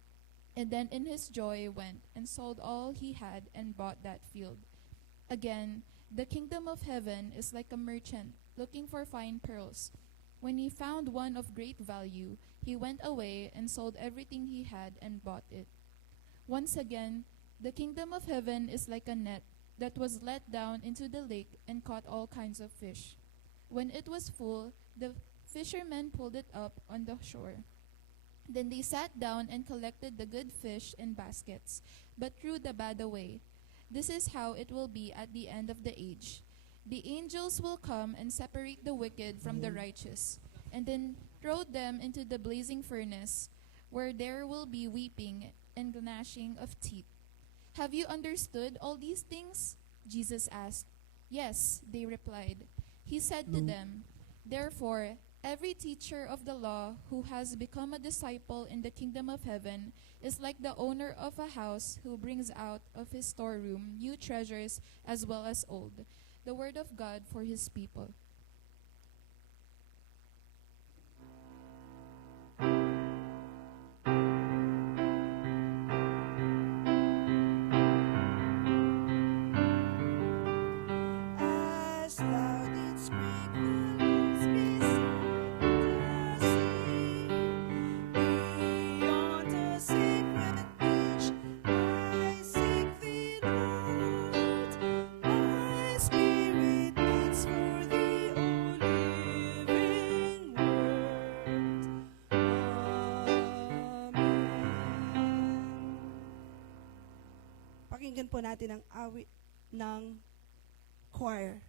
and then in his joy went and sold all he had and bought that field. Again, the kingdom of heaven is like a merchant looking for fine pearls. When he found one of great value, he went away and sold everything he had and bought it. Once again, the kingdom of heaven is like a net that was let down into the lake and caught all kinds of fish. When it was full, the fishermen pulled it up on the shore. Then they sat down and collected the good fish in baskets, but threw the bad away. This is how it will be at the end of the age. The angels will come and separate the wicked from the righteous, and then throw them into the blazing furnace, where there will be weeping and gnashing of teeth. Have you understood all these things? Jesus asked. Yes, they replied. He said to them, Therefore, every teacher of the law who has become a disciple in the kingdom of heaven is like the owner of a house who brings out of his storeroom new treasures as well as old. The word of God for his people. As thou didst break the loose beside the sea, beyond the sacred beach, I seek thee, Lord. My spirit beats for thee, O living word. Amen. Pakinggan po natin ang awit ng choir.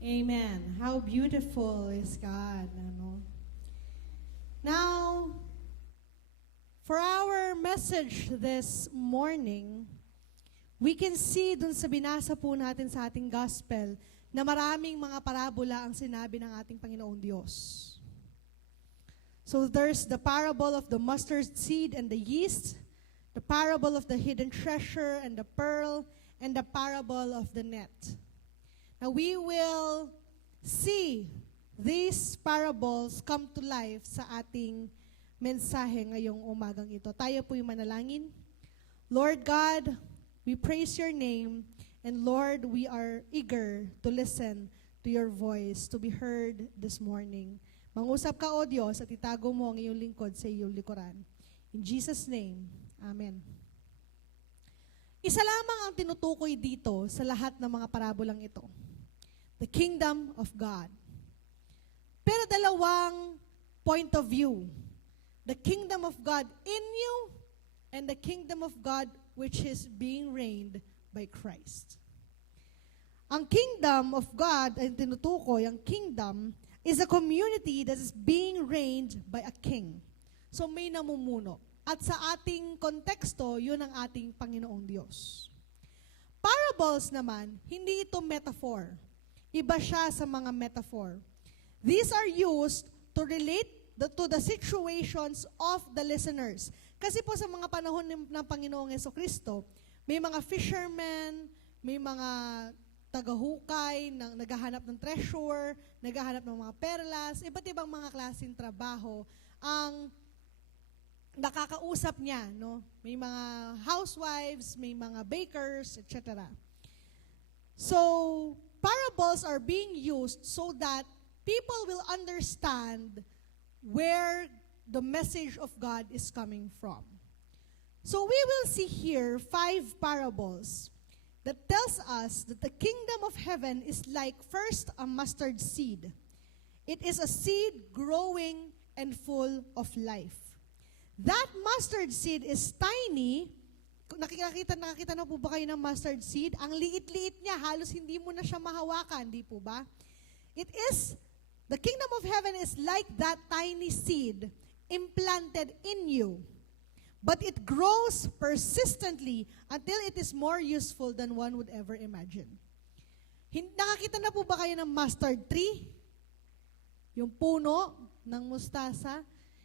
Amen. How beautiful is God. Ano? Now, for our message this morning, we can see dun sa binasa po natin sa ating gospel na maraming mga parabola ang sinabi ng ating Panginoong Diyos. So there's the parable of the mustard seed and the yeast, the parable of the hidden treasure and the pearl, and the parable of the net. Now we will see these parables come to life sa ating mensahe ngayong umagang ito. Tayo po'y manalangin. Lord God, we praise your name, and Lord, we are eager to listen to your voice, to be heard this morning. Mangusap ka, O Diyos, at itago mo ang iyong lingkod sa iyong likuran. In Jesus' name, Amen. Isa lamang ang tinutukoy dito sa lahat ng mga parabolang ito. The kingdom of God. Pero dalawang point of view. The kingdom of God in you and the kingdom of God which is being reigned by Christ. Ang kingdom of God, ang tinutukoy, ang kingdom is a community that is being reigned by a king. So may namumuno. At sa ating konteksto, yun ang ating Panginoong Diyos. Parables naman, hindi ito metaphor. Iba siya sa mga metaphor. These are used to relate to the situations of the listeners. Kasi po sa mga panahon ng Panginoong Jesucristo, may mga fishermen, may mga tagahukay, naghahanap ng treasure, naghahanap ng mga perlas, iba't ibang mga klaseng trabaho ang nakakausap niya, no? May mga housewives, may mga bakers, etc. So, parables are being used so that people will understand where the message of God is coming from. So we will see here 5 parables that tells us that the kingdom of heaven is like first a mustard seed. It is a seed growing and full of life. That mustard seed is tiny. Nakita na po ba kayo ng mustard seed? Ang liit-liit niya, halos hindi mo na siya mahawakan, di po ba? The kingdom of heaven is like that tiny seed implanted in you. But it grows persistently until it is more useful than one would ever imagine. Nakakita na po ba kayo ng mustard tree? Yung puno ng mustasa?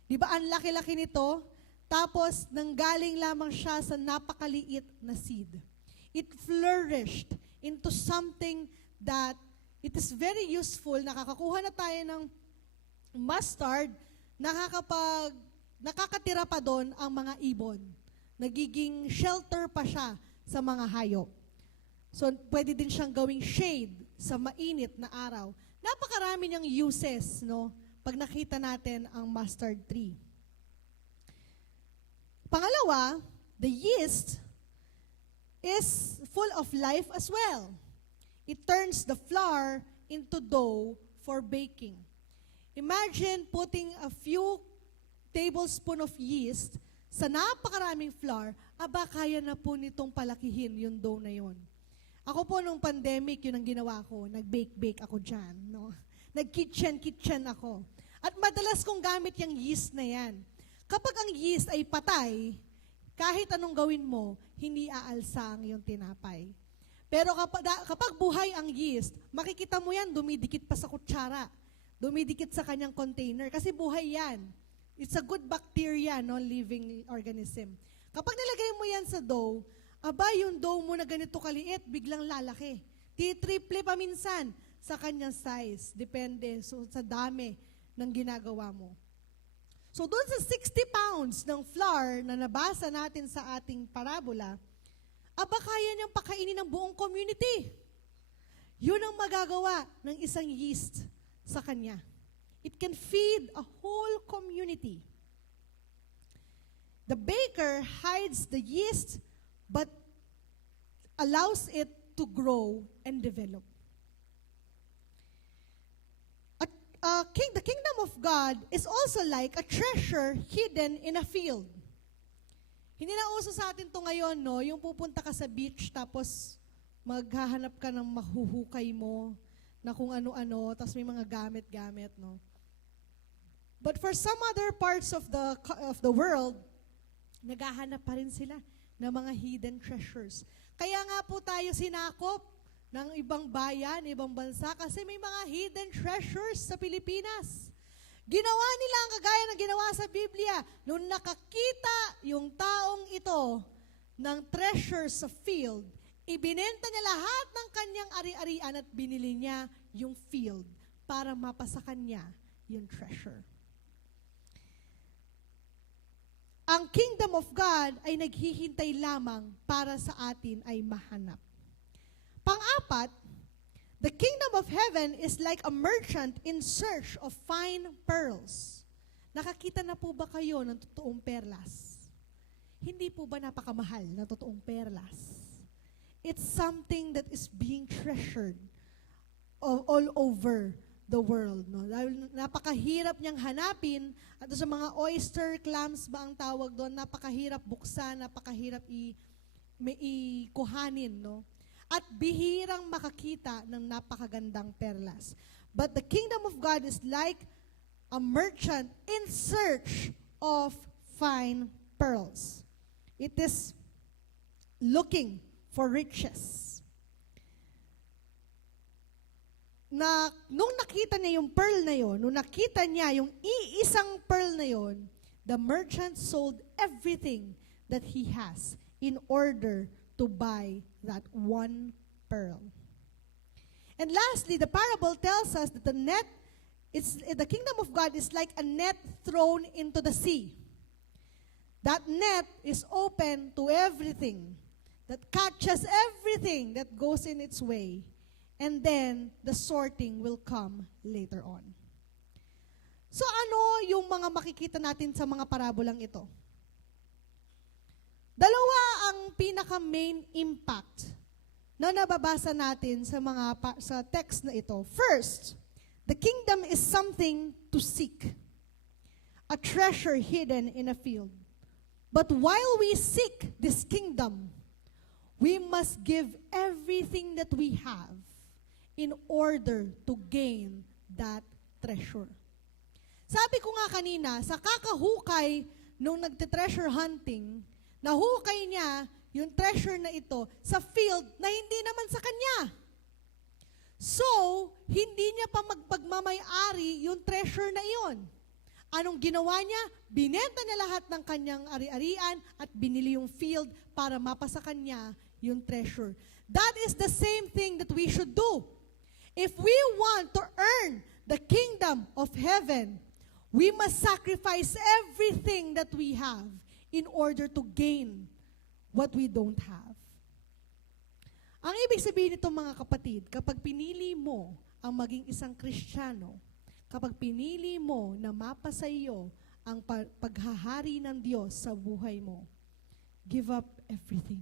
Di ba ang laki-laki nito? Tapos, nanggaling lamang siya sa napakaliit na seed. It flourished into something that it is very useful. Nakakakuha na tayo ng mustard, nakakatira pa doon ang mga ibon. Nagiging shelter pa siya sa mga hayop. So, pwede din siyang gawing shade sa mainit na araw. Napakarami niyang uses, no? Pag nakita natin ang mustard tree. Pangalawa, the yeast is full of life as well. It turns the flour into dough for baking. Imagine putting a few tablespoon of yeast sa napakaraming flour, kaya na po nitong palakihin yung dough na yon. Ako po nung pandemic, yun ang ginawa ko. Nag-bake ako dyan. No? Nag-kitchen ako. At madalas kong gamit yung yeast na yan. Kapag ang yeast ay patay, kahit anong gawin mo, hindi aalsa ang iyong tinapay. Pero kapag buhay ang yeast, makikita mo yan, dumidikit pa sa kutsara. Dumidikit sa kanyang container. Kasi buhay yan. It's a good bacteria, no, living organism. Kapag nilagay mo yan sa dough, yung dough mo na ganito kaliit, biglang lalaki. Triple pa minsan sa kanyang size. Depende sa dami ng ginagawa mo. So doon sa 60 pounds ng flour na nabasa natin sa ating parabola, kaya niyang pakainin ng buong community. Yun ang magagawa ng isang yeast sa kanya. It can feed a whole community. The baker hides the yeast but allows it to grow and develop. The kingdom of God is also like a treasure hidden in a field. Hindi na uso sa atin to ngayon, no? Yung pupunta ka sa beach tapos maghahanap ka ng mahuhukay mo, na kung ano-ano, tapos may mga gamit-gamit, no? But for some other parts of the world, naghahanap pa rin sila ng mga hidden treasures. Kaya nga po tayo sinakop ng ibang bayan, ibang bansa, kasi may mga hidden treasures sa Pilipinas. Ginawa nila ang kagaya ng ginawa sa Biblia. Nung nakakita yung taong ito ng treasure sa field, ibinenta niya lahat ng kanyang ari-arian at binili niya yung field para mapasakan niya yung treasure. Ang kingdom of God ay naghihintay lamang para sa atin ay mahanap. Pang-apat, the kingdom of heaven is like a merchant in search of fine pearls. Nakakita na po ba kayo ng totoong perlas? Hindi po ba napakamahal na totoong perlas? It's something that is being treasured all over the world. No? Dahil napakahirap niyang hanapin, at sa mga oyster clams ba ang tawag doon, napakahirap buksan, napakahirap ikuhanin. No? At bihirang makakita ng napakagandang perlas. But the kingdom of God is like a merchant in search of fine pearls. It is looking for riches. Nung nakita niya yung pearl na yon, nung nakita niya yung iisang pearl na yon, the merchant sold everything that he has in order to buy that one pearl. And lastly, the parable tells us that the kingdom of God is like a net thrown into the sea. That net is open to everything, that catches everything that goes in its way. And then, the sorting will come later on. So ano yung mga makikita natin sa mga parabolang ito? Dalawa ang pinaka-main impact na nababasa natin sa text na ito. First, the kingdom is something to seek. A treasure hidden in a field. But while we seek this kingdom, we must give everything that we have in order to gain that treasure. Sabi ko nga kanina, sa kakahukay nung nagte-treasure hunting, nahukay niya yung treasure na ito sa field na hindi naman sa kanya. So, hindi niya pa magpagmamay-ari yung treasure na iyon. Anong ginawa niya? Binenta niya lahat ng kanyang ari-arian at binili yung field para mapasakan niya yung treasure. That is the same thing that we should do. If we want to earn the kingdom of heaven, we must sacrifice everything that we have in order to gain what we don't have. Ang ibig sabihin nito mga kapatid, kapag pinili mo ang maging isang Kristiyano, kapag pinili mo na mapasa iyo ang paghahari ng Diyos sa buhay mo, give up everything.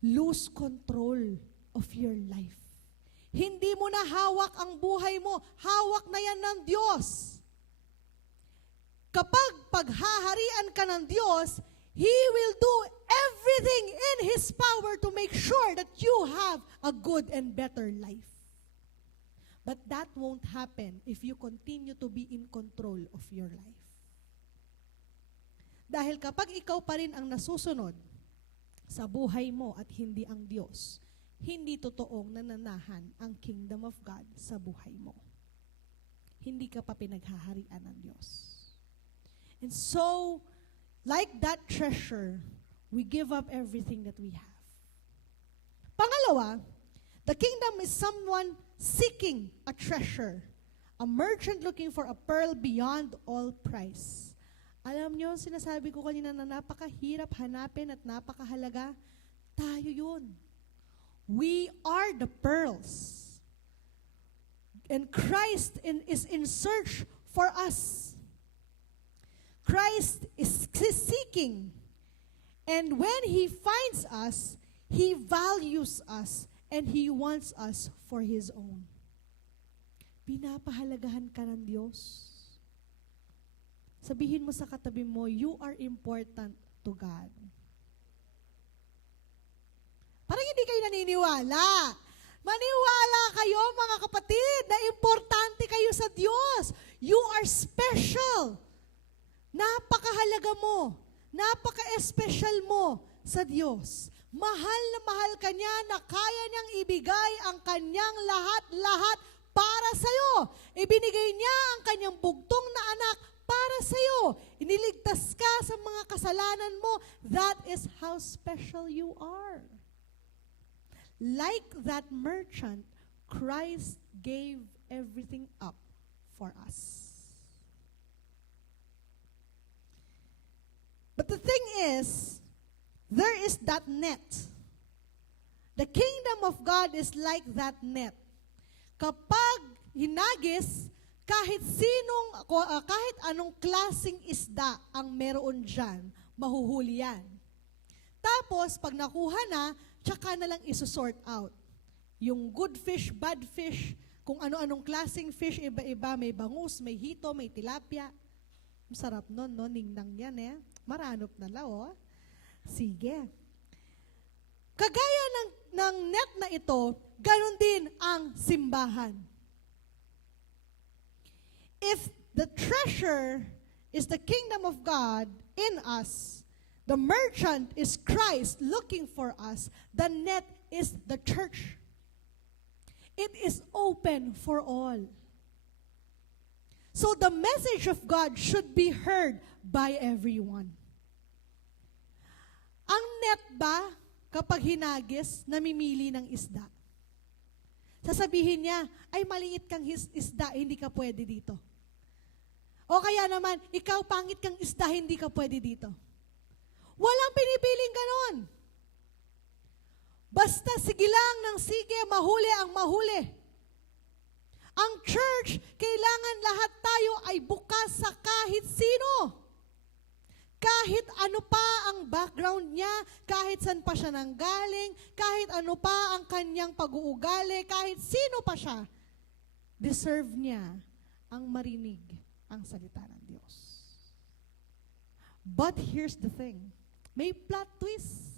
Lose control of your life. Hindi mo na hawak ang buhay mo, hawak na yan ng Diyos. Kapag paghaharian ka ng Diyos, He will do everything in His power to make sure that you have a good and better life. But that won't happen if you continue to be in control of your life. Dahil kapag ikaw pa rin ang nasusunod sa buhay mo at hindi ang Diyos, hindi totoong nananahan ang kingdom of God sa buhay mo. Hindi ka pa pinaghaharian ng Diyos. And so, like that treasure, we give up everything that we have. Pangalawa, the kingdom is someone seeking a treasure, a merchant looking for a pearl beyond all price. Alam nyo, sinasabi ko kanina na napakahirap hanapin at napakahalaga, tayo yun. We are the pearls. And Christ is in search for us. Christ is seeking. And when He finds us, He values us and He wants us for His own. Pinapahalagahan ka ng Diyos. Sabihin mo sa katabi mo, you are important to God. Parang hindi kayo naniniwala. Maniwala kayo mga kapatid na importante kayo sa Diyos. You are special. Napakahalaga mo. Napaka-espesyal mo sa Diyos. Mahal na mahal ka niya na kaya niyang ibigay ang kanyang lahat-lahat para sa'yo. Ibinigay niya ang kanyang bugtong na anak para sa'yo. Iniligtas ka sa mga kasalanan mo. That is how special you are. Like that merchant, Christ gave everything up for us. But the thing is, there is that net. The kingdom of God is like that net. Kapag hinagis, kahit anong klaseng isda ang meron dyan, mahuhuli yan. Tapos, pag nakuha na, tsaka na lang isusort out. Yung good fish, bad fish, kung ano-anong klaseng fish, iba-iba, may bangus, may hito, may tilapia. Masarap nun, no? Ningnang yan eh. Maranop na lang, oh. Sige. Kagaya ng net na ito, ganun din ang simbahan. If the treasure is the kingdom of God in us, the merchant is Christ looking for us, the net is the church. It is open for all. So the message of God should be heard by everyone. Ang net ba, kapag hinagis, namimili ng isda? Sasabihin niya, ay maliit kang isda, hindi ka pwede dito. O kaya naman, ikaw pangit kang isda, hindi ka pwede dito. Walang pinipiling ganon. Basta sige lang ng sige, mahuli ang mahuli. Ang church, kailangan lahat tayo ay bukas sa kahit sino. Kahit ano pa ang background niya, kahit saan pa siya nanggaling, kahit ano pa ang kanyang pag-uugali, kahit sino pa siya, deserve niya ang marinig ang salita ng Diyos. But here's the thing, may plot twist.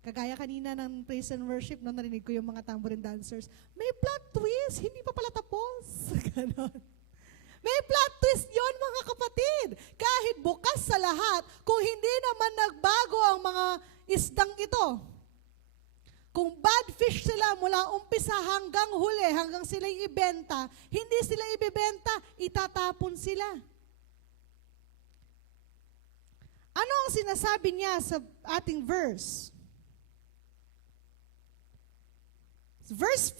Kagaya kanina ng praise and worship, no, narinig ko yung mga tambourine dancers, may plot twist, hindi pa pala tapos. Ganon. May plot twist yon mga kapatid. Kahit bukas sa lahat, kung hindi naman nagbago ang mga isdang ito, kung bad fish sila mula umpisa hanggang huli, hanggang sila ibenta, hindi sila ibibenta, itatapon sila. Ano ang sinasabi niya sa ating verse? Verse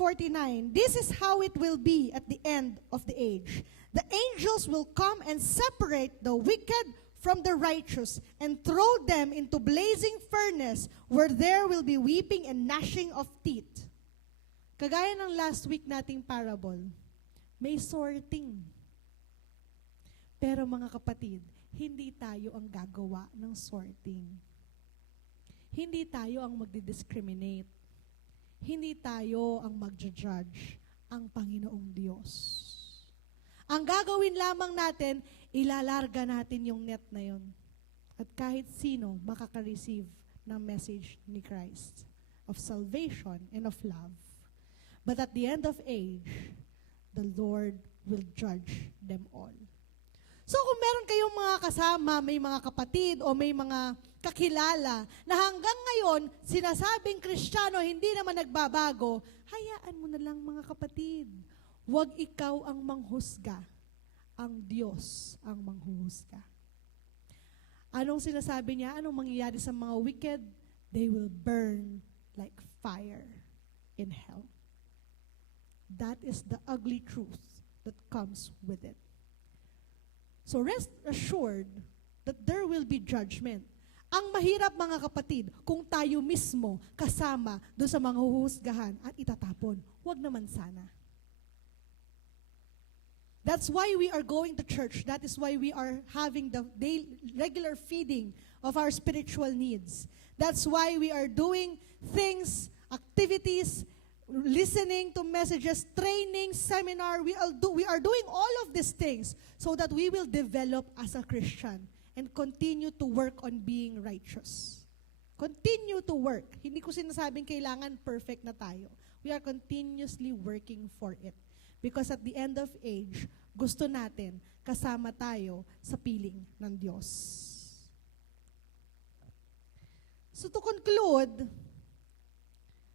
49, this is how it will be at the end of the age. The angels will come and separate the wicked from the righteous and throw them into blazing furnace where there will be weeping and gnashing of teeth. Kagaya ng last week nating parable, may sorting. Pero mga kapatid, hindi tayo ang gagawa ng sorting. Hindi tayo ang magdi-discriminate. Hindi tayo ang magja-judge, ang Panginoong Diyos. Ang gagawin lamang natin, ilalarga natin yung net na yun. At kahit sino makaka-receive ng message ni Christ of salvation and of love. But at the end of age, the Lord will judge them all. So kung meron kayong mga kasama, may mga kapatid o may mga kakilala na hanggang ngayon sinasabing Kristiyano, hindi naman nagbabago, hayaan mo na lang mga kapatid. Huwag ikaw ang manghusga. Ang Diyos ang manghuhusga. Anong sinasabi niya? Anong mangyayari sa mga wicked? They will burn like fire in hell. That is the ugly truth that comes with it. So rest assured that there will be judgment. Ang mahirap mga kapatid, kung tayo mismo kasama doon sa mga huhusgahan at itatapon. Huwag naman sana. That's why we are going to church. That is why we are having the regular feeding of our spiritual needs. That's why we are doing things, activities, listening to messages, training, seminar. We are doing all of these things so that we will develop as a Christian and continue to work on being righteous. Continue to work. Hindi ko sinasabing kailangan perfect na tayo. We are continuously working for it. Because at the end of age, gusto natin kasama tayo sa piling ng Diyos. So to conclude,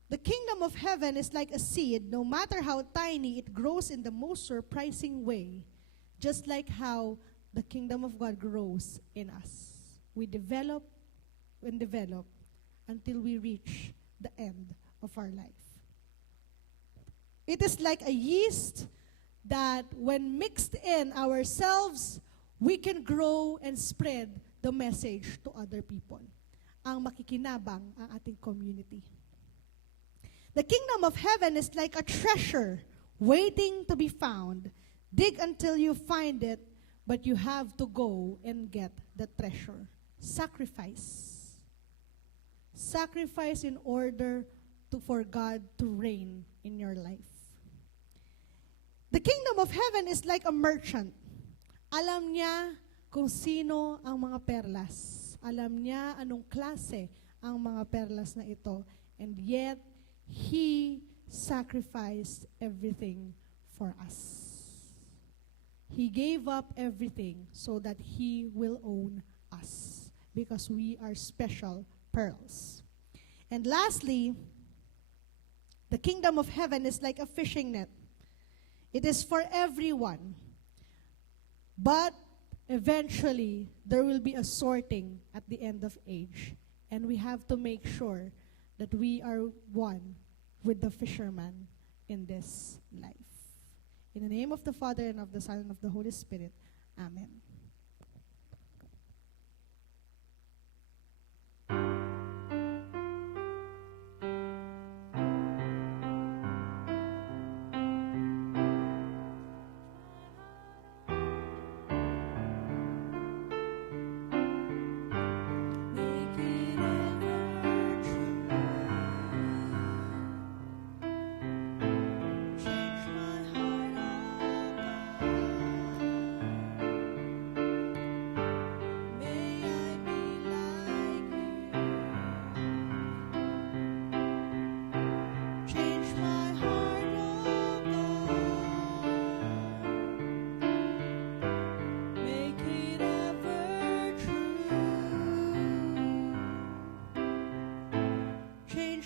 the kingdom of heaven is like a seed. No matter how tiny, it grows in the most surprising way. Just like how the kingdom of God grows in us. We develop and develop until we reach the end of our life. It is like a yeast that when mixed in ourselves, we can grow and spread the message to other people. Ang makikinabang ang ating community. The kingdom of heaven is like a treasure waiting to be found. Dig until you find it, but you have to go and get the treasure. Sacrifice. Sacrifice in order for God to reign in your life. The kingdom of heaven is like a merchant. Alam niya kung sino ang mga perlas. Alam niya anong klase ang mga perlas na ito. And yet, He sacrificed everything for us. He gave up everything so that He will own us because we are special pearls. And lastly, the kingdom of heaven is like a fishing net. It is for everyone. But eventually, there will be a sorting at the end of age. And we have to make sure that we are one with the fisherman in this life. In the name of the Father, and of the Son, and of the Holy Spirit. Amen.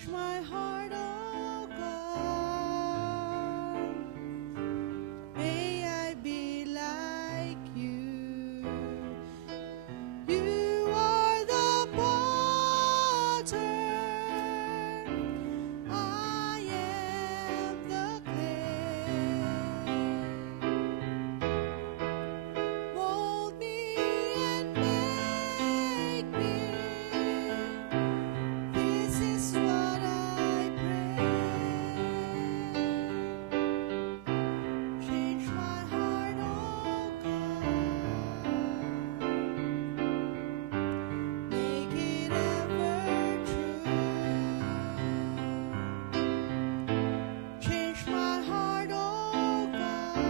My heart, oh God, may I be like you. You are the potter, I am the clay. Mold me and make me. This is what I pray. Change my heart, oh God. Make it ever true. Change my heart, oh God.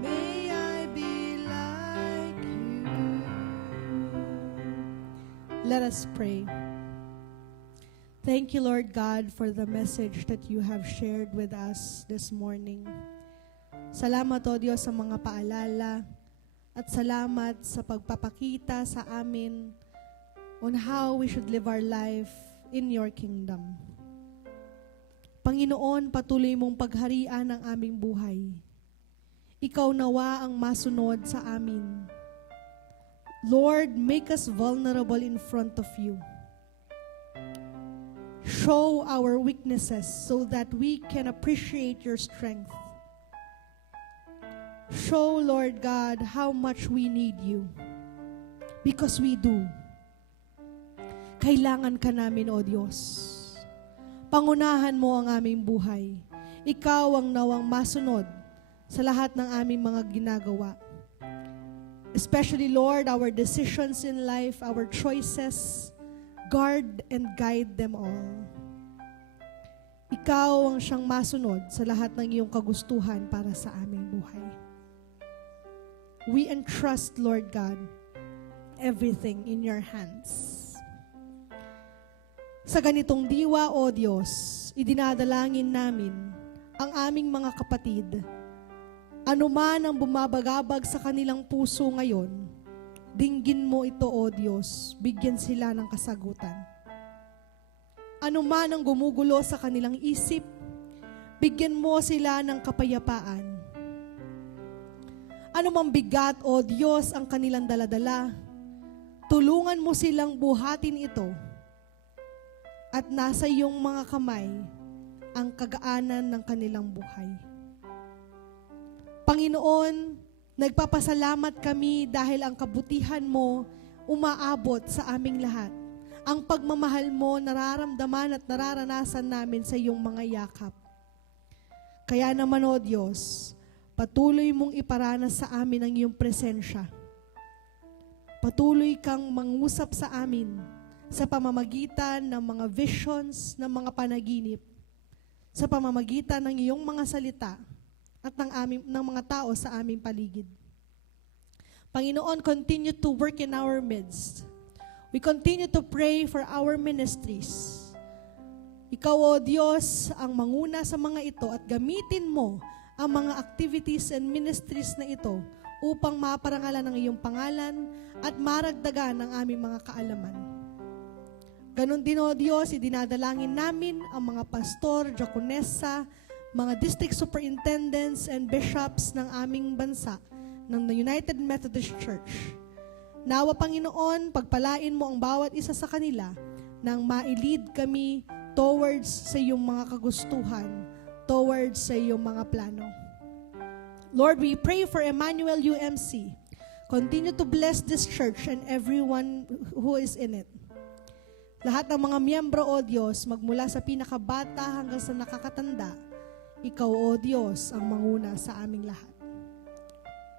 May I be like you. Let us pray. Thank you, Lord God, for the message that you have shared with us this morning. Salamat, O Diyos, sa mga paalala at salamat sa pagpapakita sa amin on how we should live our life in your kingdom. Panginoon, patuloy mong pagharian ang aming buhay. Ikaw nawa ang masunod sa amin. Lord, make us vulnerable in front of you. Show our weaknesses so that we can appreciate your strength. Show, Lord God, how much we need you. Because we do. Kailangan ka namin, O Diyos. Pangunahan mo ang aming buhay. Ikaw ang nawang masunod sa lahat ng aming mga ginagawa. Especially, Lord, our decisions in life, our choices, guard and guide them all. Ikaw ang siyang masunod sa lahat ng iyong kagustuhan para sa aming buhay. We entrust, Lord God, everything in your hands. Sa ganitong diwa, O Diyos, idinadalangin namin ang aming mga kapatid. Ano man ang bumabagabag sa kanilang puso ngayon, dinggin mo ito, O Diyos, bigyan sila ng kasagutan. Ano man ang gumugulo sa kanilang isip, bigyan mo sila ng kapayapaan. Ano mang bigat, O Diyos, ang kanilang daladala, tulungan mo silang buhatin ito at nasa iyong mga kamay ang kagaanan ng kanilang buhay. Panginoon, nagpapasalamat kami dahil ang kabutihan mo umaabot sa aming lahat. Ang pagmamahal mo nararamdaman at nararanasan namin sa iyong mga yakap. Kaya naman, O Diyos, patuloy mong iparanas sa amin ang iyong presensya. Patuloy kang mangusap sa amin sa pamamagitan ng mga visions, ng mga panaginip, sa pamamagitan ng iyong mga salita at ng mga tao sa aming paligid. Panginoon, continue to work in our midst. We continue to pray for our ministries. Ikaw, O Diyos, ang manguna sa mga ito at gamitin mo ang mga activities and ministries na ito upang maparangalan ang iyong pangalan at maragdagan ang aming mga kaalaman. Ganon din, O Diyos, idinadalangin namin ang mga pastor, diakonessa, mga district superintendents and bishops ng aming bansa, ng United Methodist Church. Nawa, Panginoon, pagpalain mo ang bawat isa sa kanila nang ma-lead kami towards sa iyong mga kagustuhan, towards sa iyong mga plano. Lord, we pray for Emmanuel UMC. Continue to bless this church and everyone who is in it. Lahat ng mga miyembro, O Diyos, magmula sa pinakabata hanggang sa nakakatanda, Ikaw, O Diyos, ang manguna sa aming lahat.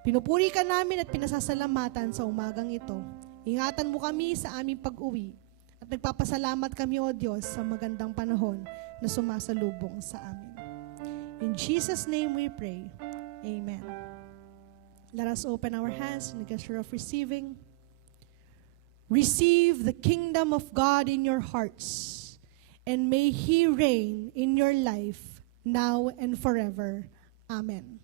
Pinupuri ka namin at pinasasalamatan sa umagang ito. Ingatan mo kami sa aming pag-uwi at nagpapasalamat kami, O Diyos, sa magandang panahon na sumasalubong sa amin. In Jesus' name we pray. Amen. Let us open our hands in the gesture of receiving. Receive the kingdom of God in your hearts, and may He reign in your life now and forever. Amen.